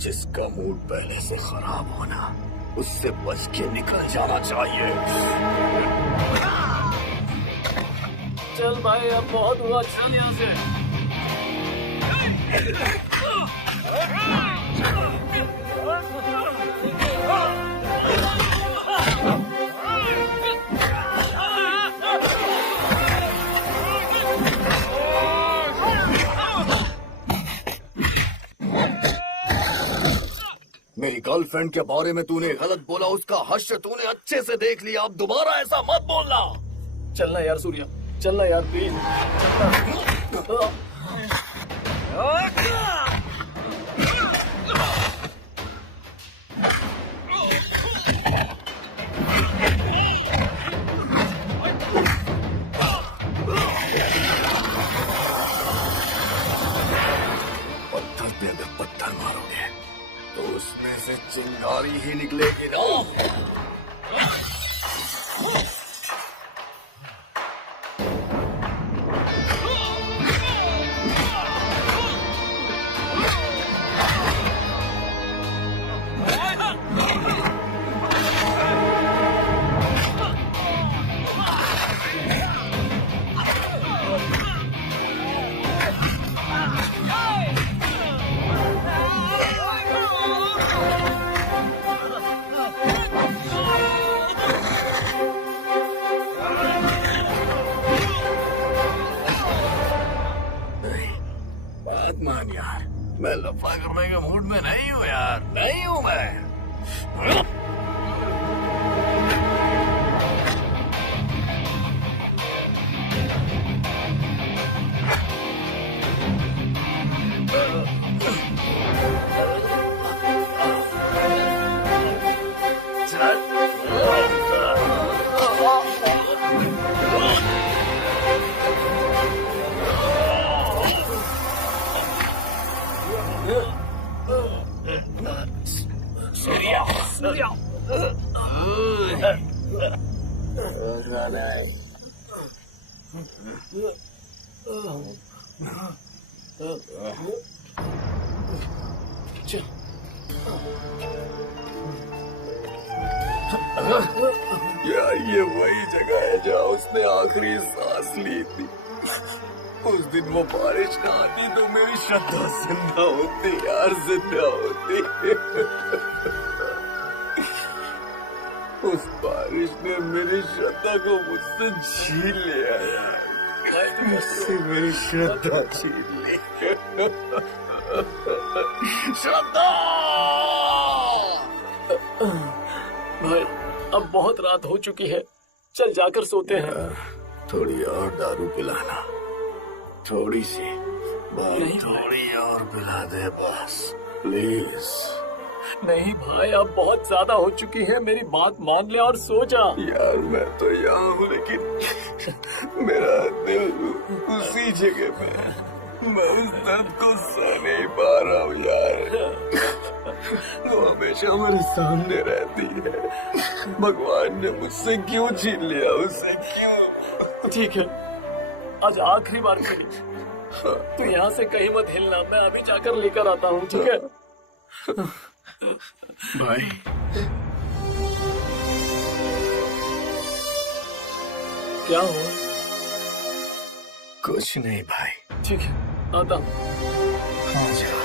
जिसका मूड पहले से खराब होना, उससे बच के निकल जाना चाहिए। चल भाई, अब बहुत हुआ, चल यहाँ से। मेरी गर्लफ्रेंड के बारे में तूने गलत बोला, उसका हश्र तूने अच्छे से देख लिया, अब दोबारा ऐसा मत बोलना। चलना यार सूर्या, चलना यार प्लीज। पत्थर पे अगर पत्थर मारोगे तो उसमें से चिंगारी ही निकलेगी ना। मैं लफा करने के मूड में नहीं हूँ यार, नहीं हूँ मैं। क्या ये वही जगह है जहाँ उसने आखिरी सांस ली थी? उस दिन वो बारिश ना आती तो मेरी श्रद्धा जिंदा होती यार, जिंदा होती। उस बारिश ने मेरी श्रद्धा को मुझसे छीन लिया यार, मुझसे मेरी श्रद्धा छीन ली। श्रद्धा! भाई अब बहुत रात हो चुकी है, चल जाकर सोते हैं। थोड़ी और दारू पिलाना, थोड़ी सी, नहीं थोड़ी और पिला दे बस, प्लीज। नहीं भाई अब बहुत ज्यादा हो चुकी है, मेरी बात मान ले और सो जा। यार मैं तो यहाँ हूँ लेकिन मेरा दिल उसी जगह पे है। मैं उस दर्द को सह नहीं पा रहा हूँ यार। वो हमेशा मेरे सामने रहती है। भगवान ने मुझसे क्यों छीन लिया उसे, क्यों? ठीक है, आज आखिरी बार के लिए तू यहाँ से कहीं मत हिलना, मैं अभी जाकर लेकर आता हूँ, ठीक है? भाई क्या हुआ? कुछ नहीं भाई। ठीक है, आता हूँ। हाँ जा।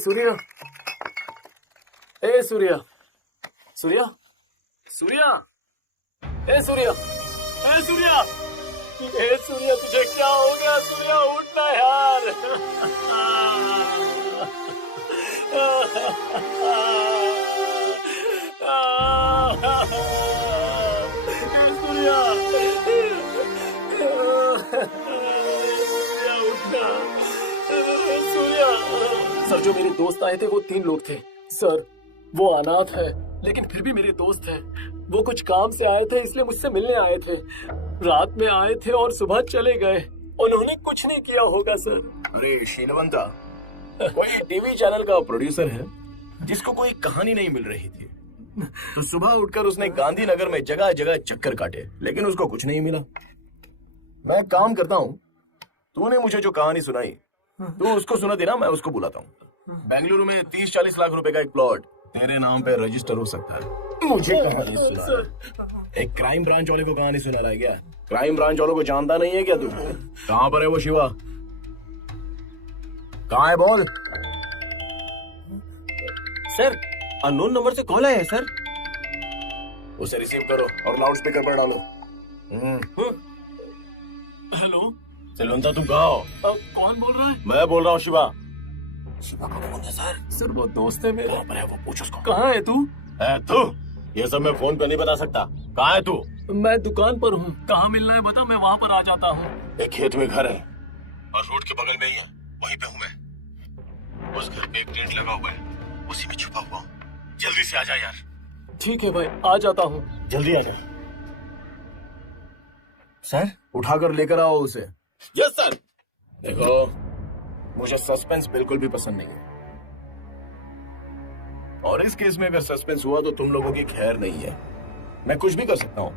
सूर्या, ए सूर्या, सूर्या, सूर्या, ए सूर्या, ए सूर्या, ए सूर्या, तुझे क्या हो गया? सूर्या उठना यार। सूर्या, उठना। सूर्या, सर जो मेरे दोस्त आए थे वो 3 लोग थे सर। वो अनाथ है लेकिन फिर भी मेरे दोस्त है। वो कुछ काम से आए थे इसलिए मुझसे मिलने आए थे। रात में आए थे और सुबह चले गए। उन्होंने कुछ नहीं किया होगा सर। अरे शीलवंता, कोई टीवी चैनल का प्रोड्यूसर है जिसको कोई कहानी नहीं मिल रही थी, तो सुबह उठकर उसने गांधीनगर में जगह जगह चक्कर काटे लेकिन उसको कुछ नहीं मिला। मैं काम करता हूँ, तूने मुझे जो कहानी सुनाई तू उसको सुना देना, मैं उसको बुलाता हूँ। बेंगलुरु में 30-40 लाख रुपए का एक प्लॉट तेरे नाम पे रजिस्टर हो सकता है। मुझे कहानी सुना रहा है? एक क्राइम ब्रांच वाले को कहानी सुना रहा है क्या? क्राइम ब्रांच वालों को जानता नहीं है क्या तू? कहाँ पर है वो शिवा? कहाँ है बोल? सर अननोन नंबर से कॉल आया है सर। उसे रिसीव करो और लाउड स्पीकर पर डालो। हेलो सिलवंता तुम कहाँ हो? कौन बोल रहा है? मैं बोल रहा हूँ शिवा। शिवा का फोन है सर। सर वो दोस्त है मेरा। पर है वो, पूछ उसको। कहाँ है तू? तू ये सब मैं फोन पे नहीं बता सकता। कहाँ है तू? मैं दुकान पर हूँ। कहाँ मिलना है बता, मैं वहाँ पर आ जाता हूँ। एक खेत में घर है और रोड के बगल में ही है, वहीं पे हूँ मैं। उस घर पे एक टेंट लगा हुआ है, उसी में छुपा हुआ हूँ। जल्दी से आ जा यार। ठीक है भाई, आ जाता हूँ। जल्दी आ जा। सर उठाकर लेकर आओ उसे। Yes sir. देखो मुझे सस्पेंस बिल्कुल भी पसंद नहीं है, और इस केस में अगर सस्पेंस हुआ तो तुम लोगों की खैर नहीं है। मैं कुछ भी कर सकता हूँ,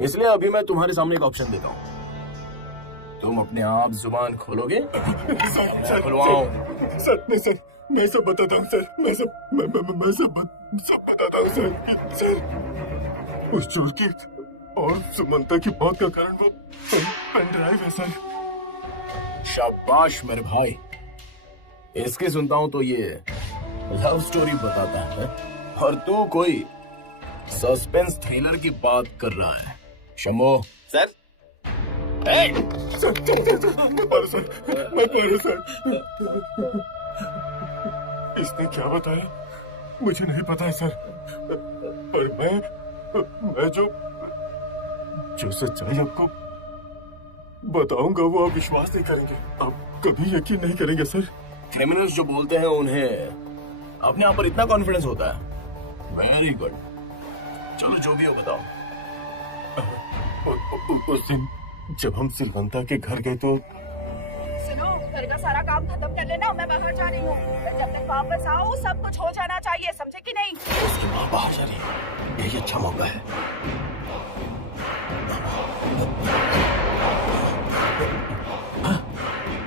इसलिए अभी मैं तुम्हारे सामने एक ऑप्शन देता हूँ। तुम अपने आप जुबान खोलोगे? सर खुलवाओ। सर मैं सब बताता हूँ सर। मैं सब बताता हूँ सर। सर उस चोर की और सुमंता की मौत का कारण वो पेन ड्राइव है सर। शाबाश मेरे भाई। इसकी सुनता हूं तो ये लव स्टोरी बताता है, और तू कोई सस्पेंस थ्रिलर की बात कर रहा है। शंभो सर मैं पारू सर। इसने क्या बताया मुझे नहीं पता है सर, पर मैं जो सच्चाई आपको बताऊंगा वो आप विश्वास नहीं करेंगे, आप कभी यकीन नहीं करेंगे सर। क्रिमिनल्स जो बोलते हैं उन्हें अपने आप पर इतना कॉन्फिडेंस होता है। वेरी गुड, चलो जो भी हो बताओ। उस दिन जब हम सिलवंता के घर गए तो सुनो, घर का सारा काम खत्म कर लेना, मैं बाहर जा रही हूँ। जब तक वापस आओ सब कुछ हो जाना चाहिए, समझे कि नहीं? उसकी माँ बाहर जा रही है, यही अच्छा मौका है।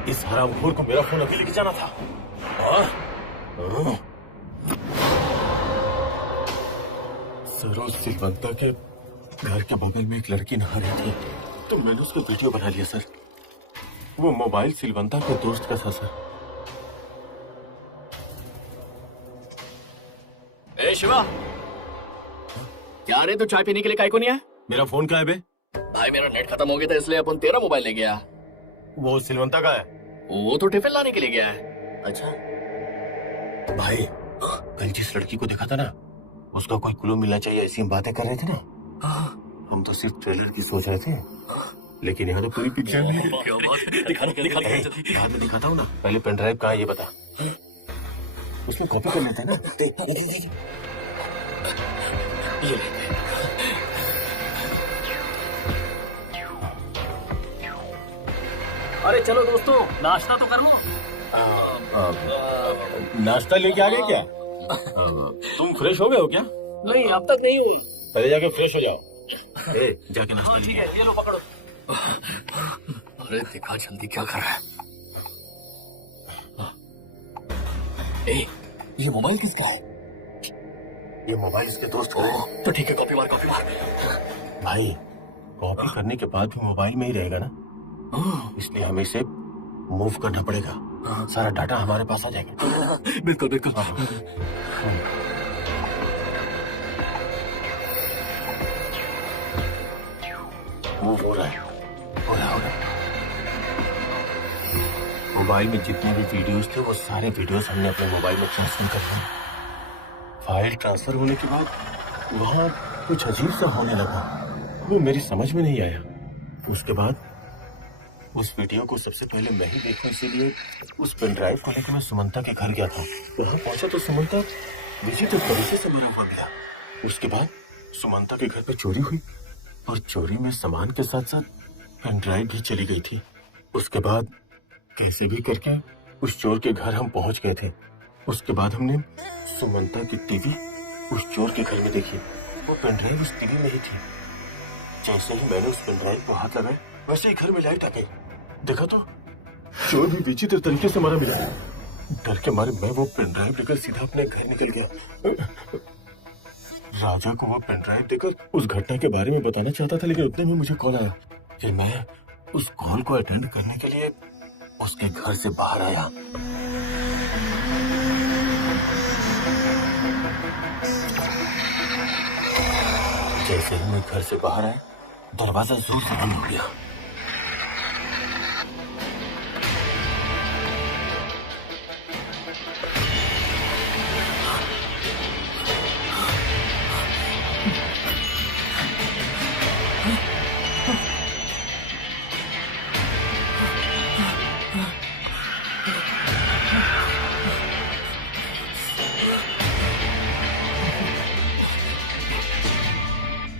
इस हरामखोर को मेरा फोन अभी लेके जाना था। सरोज सिलवंता के घर के बगल में एक लड़की नहा रही थी, तो मैंने उसका वीडियो बना लिया सर। वो मोबाइल सिलवंता के दोस्त का था सर। ए शिवा, क्या रे, तो चाय पीने के लिए काय को नहीं आया? मेरा फोन कहाँ है बे? भाई मेरा नेट खत्म हो गया था, इसलिए अपन तेरा मोबाइल ले गया। वो सिलवंता का है। वो तो टिफिन लाने के लिए गया है। अच्छा भाई, कल जिस लड़की को देखा था ना, उसका कोई क्लू मिलना चाहिए, ऐसी हम बातें कर रहे थे ना। हम तो सिर्फ ट्रेलर की सोच रहे थे, लेकिन यहाँ तो पूरी पिक्चर में बाद में दिखाता हूँ ना। पहले पेन ड्राइव कहाँ है ये बता। उसमें कॉपी कर लेते हैं ना। ये ले। अरे चलो दोस्तों, नाश्ता तो कर लो। नाश्ता लेके आ गए क्या? तुम फ्रेश हो गए हो क्या? नहीं, अब तक नहीं हुई। पहले जाके फ्रेश हो जाओ। जाके नाश्ता हाँ ठीक लेके है, ये लो पकड़ो। अरे दिखा जल्दी क्या कर रहा है। ए, ये मोबाइल किसका है? ये मोबाइल इसके दोस्त को। तो ठीक है, कॉपी मार कॉपी मार। भाई कॉपी करने के बाद भी मोबाइल में ही रहेगा ना, इसलिए हमें इसे मूव करना पड़ेगा। सारा डाटा हमारे पास आ जाएगा। बिल्कुल बिल्कुल। मूव हो रहा है, हो रहा है। मोबाइल में जितने भी वीडियोस थे वो सारे वीडियोस हमने अपने मोबाइल में ट्रांसफर कर दिए। फाइल ट्रांसफर होने के बाद वहाँ कुछ अजीब सा होने लगा, वो मेरी समझ में नहीं आया। उसके बाद उस वीडियो को सबसे पहले मैं ही देखूं, इसीलिए उस पेन ड्राइव को लेकर मैं सुमंता के घर गया था। वहाँ पहुंचा तो सुमंता विचित्र तरीके से मेरे ऊपर मिला। उसके बाद सुमंता के घर पे चोरी हुई और चोरी में सामान के साथ साथ पेन ड्राइव भी चली गई थी। उसके बाद कैसे भी करके उस चोर के घर हम पहुंच गए थे। उसके बाद हमने सुमंता की टीवी उस चोर के घर में देखी, वो पेन ड्राइव उस टीवी में ही थी। जैसे ही मैंने उस पेन ड्राइव को हाथ लगाया, वैसे ही घर में लाइट आ गई। देखा तो चोर भी विचित्र तरीके से मारा मिला। डर के मारे मैं वो पेन ड्राइव लेकर सीधा अपने घर निकल गया। राजा को वो पेन ड्राइव देकर उस घटना के बारे में बताना चाहता था, लेकिन उतने में मुझे कॉल आया। फिर मैं उस कॉल को अटेंड करने के लिए उसके घर से बाहर आया। जैसे ही मैं घर से बाहर आया, दरवाजा जोर से बंद हो गया।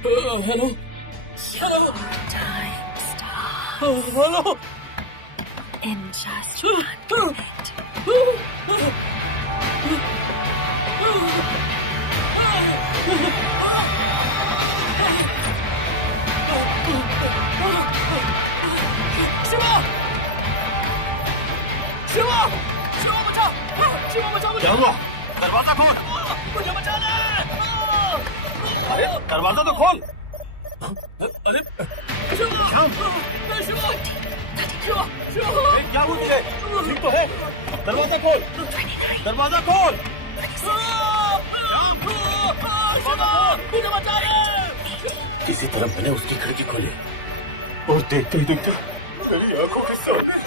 Hello hello hello In just 1 minute. Shiva Shiva Shiva बचा शिवा बचा मुझे। क्या हुआ? दरवाजा खोल, मुझे बचा ले। अरे दरवाजा तो खोल। अरे शिवा नहीं शिवा शिवा शिवा क्या हुआ तुझे? ठीक तो है? दरवाजा खोल, दरवाजा खोल। मुझे बचा ले। किसी तरह मैंने उसकी खिड़की खोली और देखते ही देखते मेरी आंखों के सामने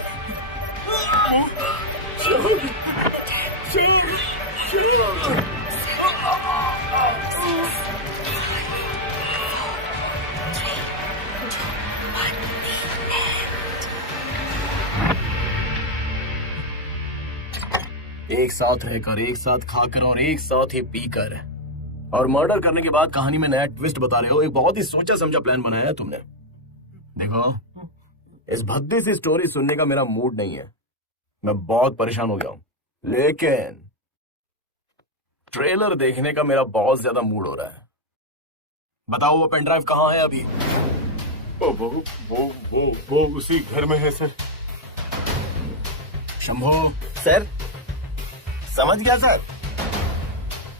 एक साथ रहकर, एक साथ खाकर और एक साथ ही पीकर और मर्डर करने के बाद कहानी में नया ट्विस्ट बता रहे हो। एक बहुत ही सोचा समझा प्लान बनाया है तुमने। देखो, इस भद्दी सी स्टोरी सुनने का मेरा मूड नहीं है, मैं बहुत परेशान हो गया हूं, लेकिन ट्रेलर देखने का मेरा बहुत ज्यादा मूड हो रहा है। बताओ वो पेन ड्राइव कहाँ है अभी? वो उसी घर में है सर। शंभू सर, समझ गया सर।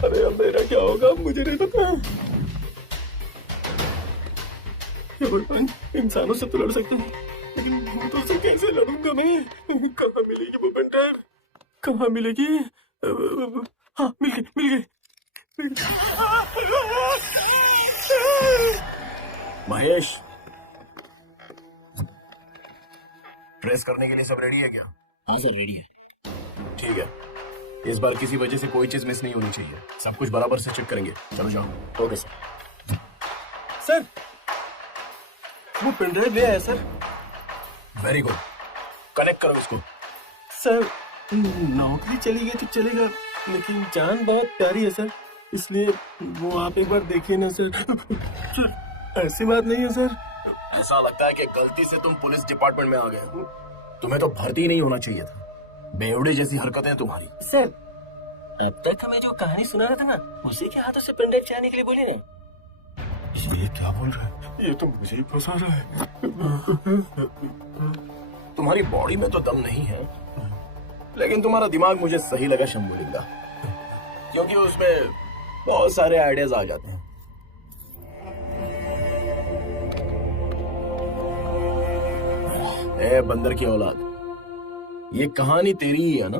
अरे अब मेरा क्या होगा मुझे नहीं पता। भगवान, इंसानों से तो लड़ सकता हूँ, लेकिन भूतों से कैसे लड़ूंगा मैं? कहाँ मिलेगी वो पेन ड्राइव? कहाँ मिलेगी? हाँ, मिल गई। महेश, ट्रेस करने के लिए सब रेडी है क्या? हाँ सर, रेडी है। ठीक है, इस बार किसी वजह से कोई चीज मिस नहीं होनी चाहिए। सब कुछ बराबर से चेक करेंगे। चलो जाओ। Okay sir. सर, वो पेन ड्राइव ले आया सर। वेरी गुड, कनेक्ट करो इसको। सर, नौकरी चली गई तो चलेगा, लेकिन जान बहुत प्यारी है सर, इसलिए वो आप एक बार देखिए ना सर। सर, ऐसी बात नहीं है सर। ऐसा लगता है कि गलती से तुम पुलिस डिपार्टमेंट में आ गए। तुम्हें तो भर्ती नहीं होना चाहिए था। बेवड़े जैसी हरकतें तुम्हारी। सर, अब तक हमें जो कहानी सुना रहा था ना, उसी के हाथों से पेन ड्राइव चलाने के लिए बोले नहीं। ये क्या बोल रहा है? ये तो मुझे ही फंसा रहा है। तुम्हारी बॉडी में तो दम नहीं है, लेकिन तुम्हारा दिमाग मुझे सही लगा शंभुलिंगा, क्योंकि उसमें बहुत सारे आइडियाज आ जाते हैं। ए बंदर की औलाद, ये कहानी तेरी ही है ना?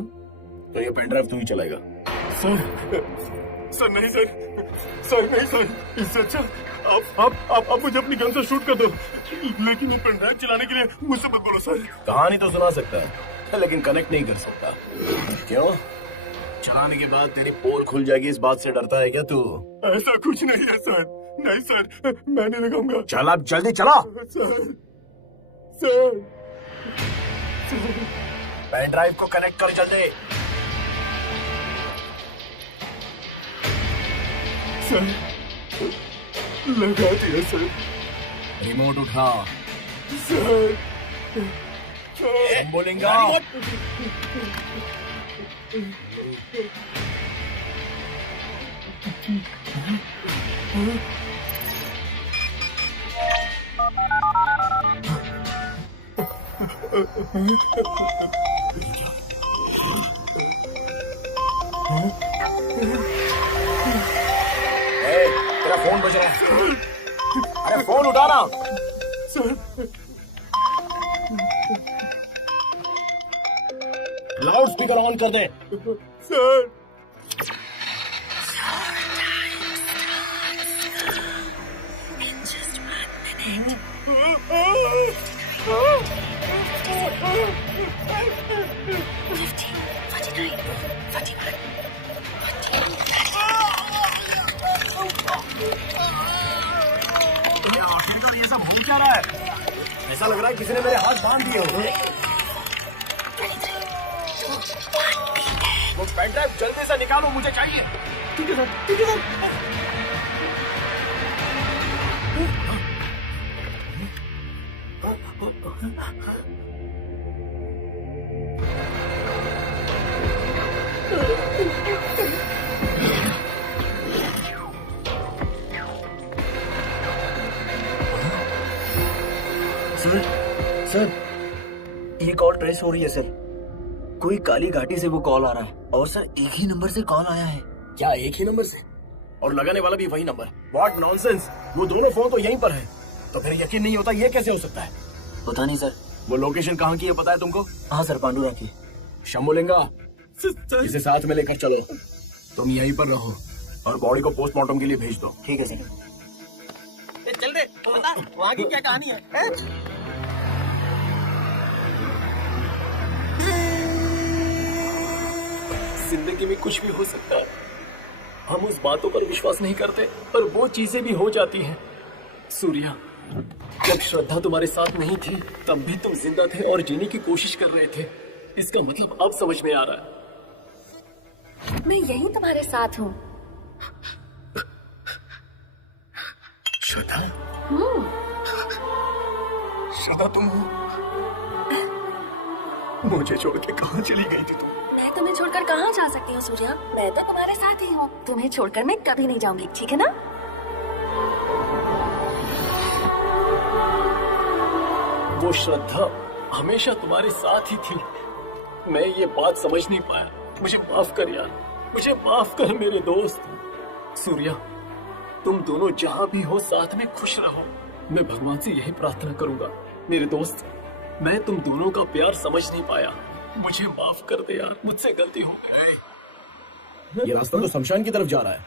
तो ये पेन ड्राइव तू ही चलाएगा। सर नहीं सर नहीं सर, इससे अच्छा आप मुझे अपनी गन से शूट कर दो, लेकिन वो पेन ड्राइव चलाने के लिए मुझसे मत बोलो सर। कहानी तो सुना सकता है, लेकिन कनेक्ट नहीं कर सकता। क्यों? चलाने के बाद तेरी पोल खुल जाएगी, इस बात से डरता है क्या तू? ऐसा कुछ नहीं है सर। नहीं सर, मैं नहीं लगाऊंगा। चल अब जल्दी चला। सर पेन ड्राइव को कनेक्ट कर जल्दी। सर, लगा दिया सर। रिमोट उठा। सर, बोलेंगा। फोन बज रहा है। अरे फोन उठा ना। लाउड स्पीकर ऑन कर दे। सर आखिरकार ये सब हो क्या रहा है? ऐसा लग रहा है किसी ने मेरे हाथ बांध दिए हो। वो पेन ड्राइव जल्दी से निकालो, मुझे चाहिए। ठीक है सर, ठीक है सर। सर ये कॉल ट्रेस हो रही है सर। कोई काली घाटी से वो कॉल आ रहा है और सर एक ही नंबर से कॉल आया है। क्या एक ही नंबर से? और लगाने वाला भी वही नंबर? What nonsense! वो दोनों फोन तो यहीं पर है, तो फिर यकीन नहीं होता ये कैसे हो सकता है? पता नहीं सर। वो लोकेशन कहाँ की है पता है तुमको? हाँ सर, पांडुरा की। शंभुलिंगा, इसे साथ में लेकर चलो। तुम यहीं पर रहो और बॉडी को पोस्टमार्टम के लिए भेज दो। ठीक है सर। चल दे, बता वहाँ की क्या कहानी है? जिंदगी में कुछ भी हो सकता है। हम उस बातों पर विश्वास नहीं करते और वो चीजें भी हो जाती हैं। सूर्या, जब श्रद्धा तुम्हारे साथ नहीं थी तब भी तुम जिंदा थे और जीने की कोशिश कर रहे थे। इसका मतलब अब समझ में आ रहा है। मैं यही तुम्हारे साथ हूँ। श्रद्धा, श्रद्धा तुम मुझे छोड़ के कहाँ चली गई थी तुम? मैं तुम्हें छोड़कर कहाँ जा सकती हूँ सूर्या? मैं तो तुम्हारे साथ ही हूँ। तुम्हें छोड़कर मैं कभी नहीं जाऊंगी, ठीक है ना? वो श्रद्धा हमेशा तुम्हारे साथ ही थी। मैं ये बात समझ नहीं पाया। मुझे माफ कर यार, मुझे माफ कर मेरे दोस्त। सूर्या, तुम दोनों जहाँ भी हो साथ में खुश रहो। मैं भगवान से यही प्रार्थना करूंगा। मेरे दोस्त, मैं तुम दोनों का प्यार समझ नहीं पाया। मुझे माफ कर दे यार, मुझसे गलती हो गई। ये रास्ता तो शमशान की तरफ जा रहा है।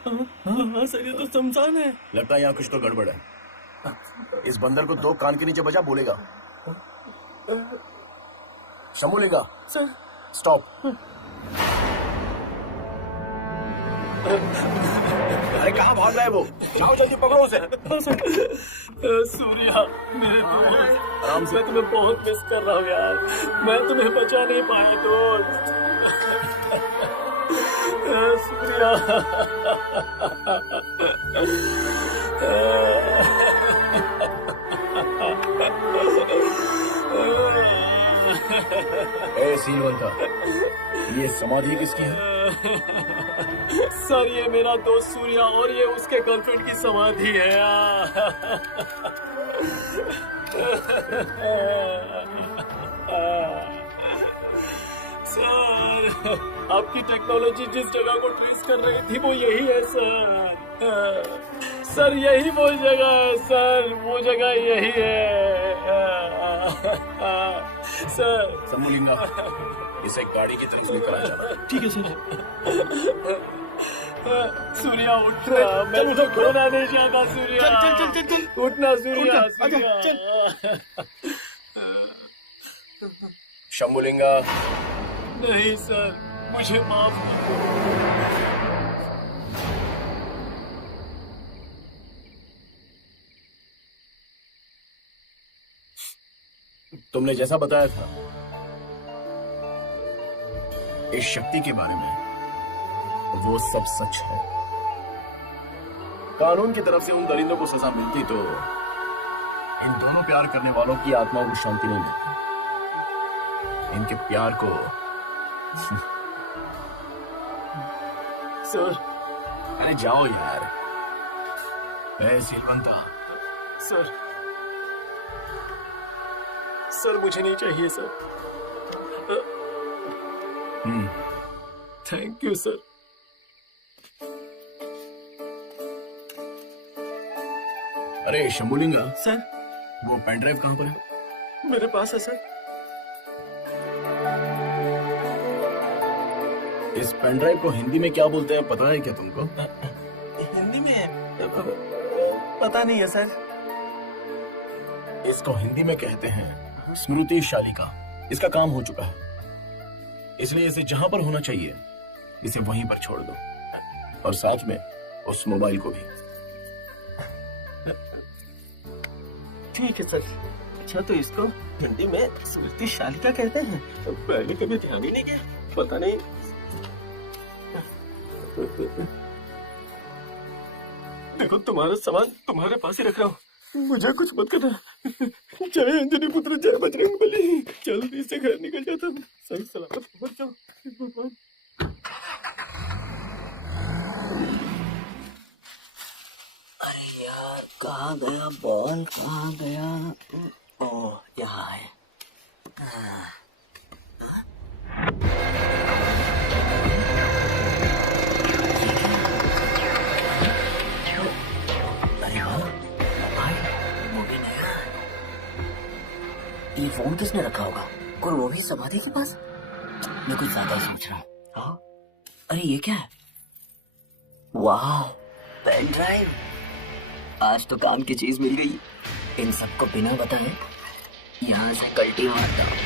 हाँ सर, ये तो शमशान है। लगता है यहाँ कुछ तो गड़बड़ है। इस बंदर को 2 कान के नीचे बजा, बोलेगा। शंभुलिंगा, सर स्टॉप। अरे कहाँ भाग रहा है वो? जाओ जल्दी पकड़ो उसे। सूर्या, मेरे दोस्त, आराम से। मैं तुम्हें बहुत मिस कर रहा हूँ यार। मैं तुम्हें बचा नहीं पाया दोस्त। सूर्या, ए सीलवंता, ये समाधि किसकी है? सर ये मेरा दोस्त सूर्या और ये उसके गर्लफ्रेंड की समाधि है। सर, आपकी टेक्नोलॉजी जिस जगह को ट्रेस कर रही थी वो यही है सर। सर यही वो जगह है सर, वो जगह यही है सर। शंभुलिंगा, इसे गाड़ी की तरफ लेकर आ जाना। ठीक है सर। सूर्या उठना, मैं तो खोना नहीं चाहता। सूर्या चल उठना। सूर्या, शंभुलिंगा, नहीं सर, मुझे माफ कीजिए। तुमने जैसा बताया था इस शक्ति के बारे में, वो सब सच है। कानून की तरफ से उन दरिंदों को सजा मिलती तो इन दोनों प्यार करने वालों की आत्माओं को शांति नहीं मिलती। इनके प्यार को सर, अरे जाओ यार। ए सिलवंता, सर मुझे नहीं चाहिए सर। Thank you sir. अरे शंभुलिंगा, सर वो पेन ड्राइव कहाँ पर है? मेरे पास है सर। इस पेन ड्राइव को हिंदी में क्या बोलते हैं पता है क्या तुमको? हिंदी में पता नहीं है सर। इसको हिंदी में कहते हैं स्मृति शालिका। इसका काम हो चुका है, इसलिए इसे जहां पर होना चाहिए इसे वहीं पर छोड़ दो, और साथ में उस मोबाइल को भी। ठीक है सर। अच्छा, तो इसको हिंदी में स्मृति शालिका कहते हैं? पहले कभी ध्यान ही नहीं किया, पता नहीं। देखो, तुम्हारा सामान तुम्हारे पास ही रख रहा हूँ, मुझे कुछ मत करना। जय अंजनी पुत्र जय बजरंग बली। जल्दी से घर निकल जाता हूँ, सही सलामत पहुंच जाओ। अरे यार, कहाँ गया बॉल, कहाँ गया? ओह, यहाँ है। अरे वाह, भाई वो भी नया। ये फोन किसने रखा होगा? कोई वो भी समाधि के पास? मैं कुछ ज्यादा सोच रहा हूँ। हाँ? अरे ये क्या है? वाह, पेन ड्राइव। आज तो काम की चीज मिल गई। इन सबको बिना बताए यहाँ से कल्टी मारता हूँ।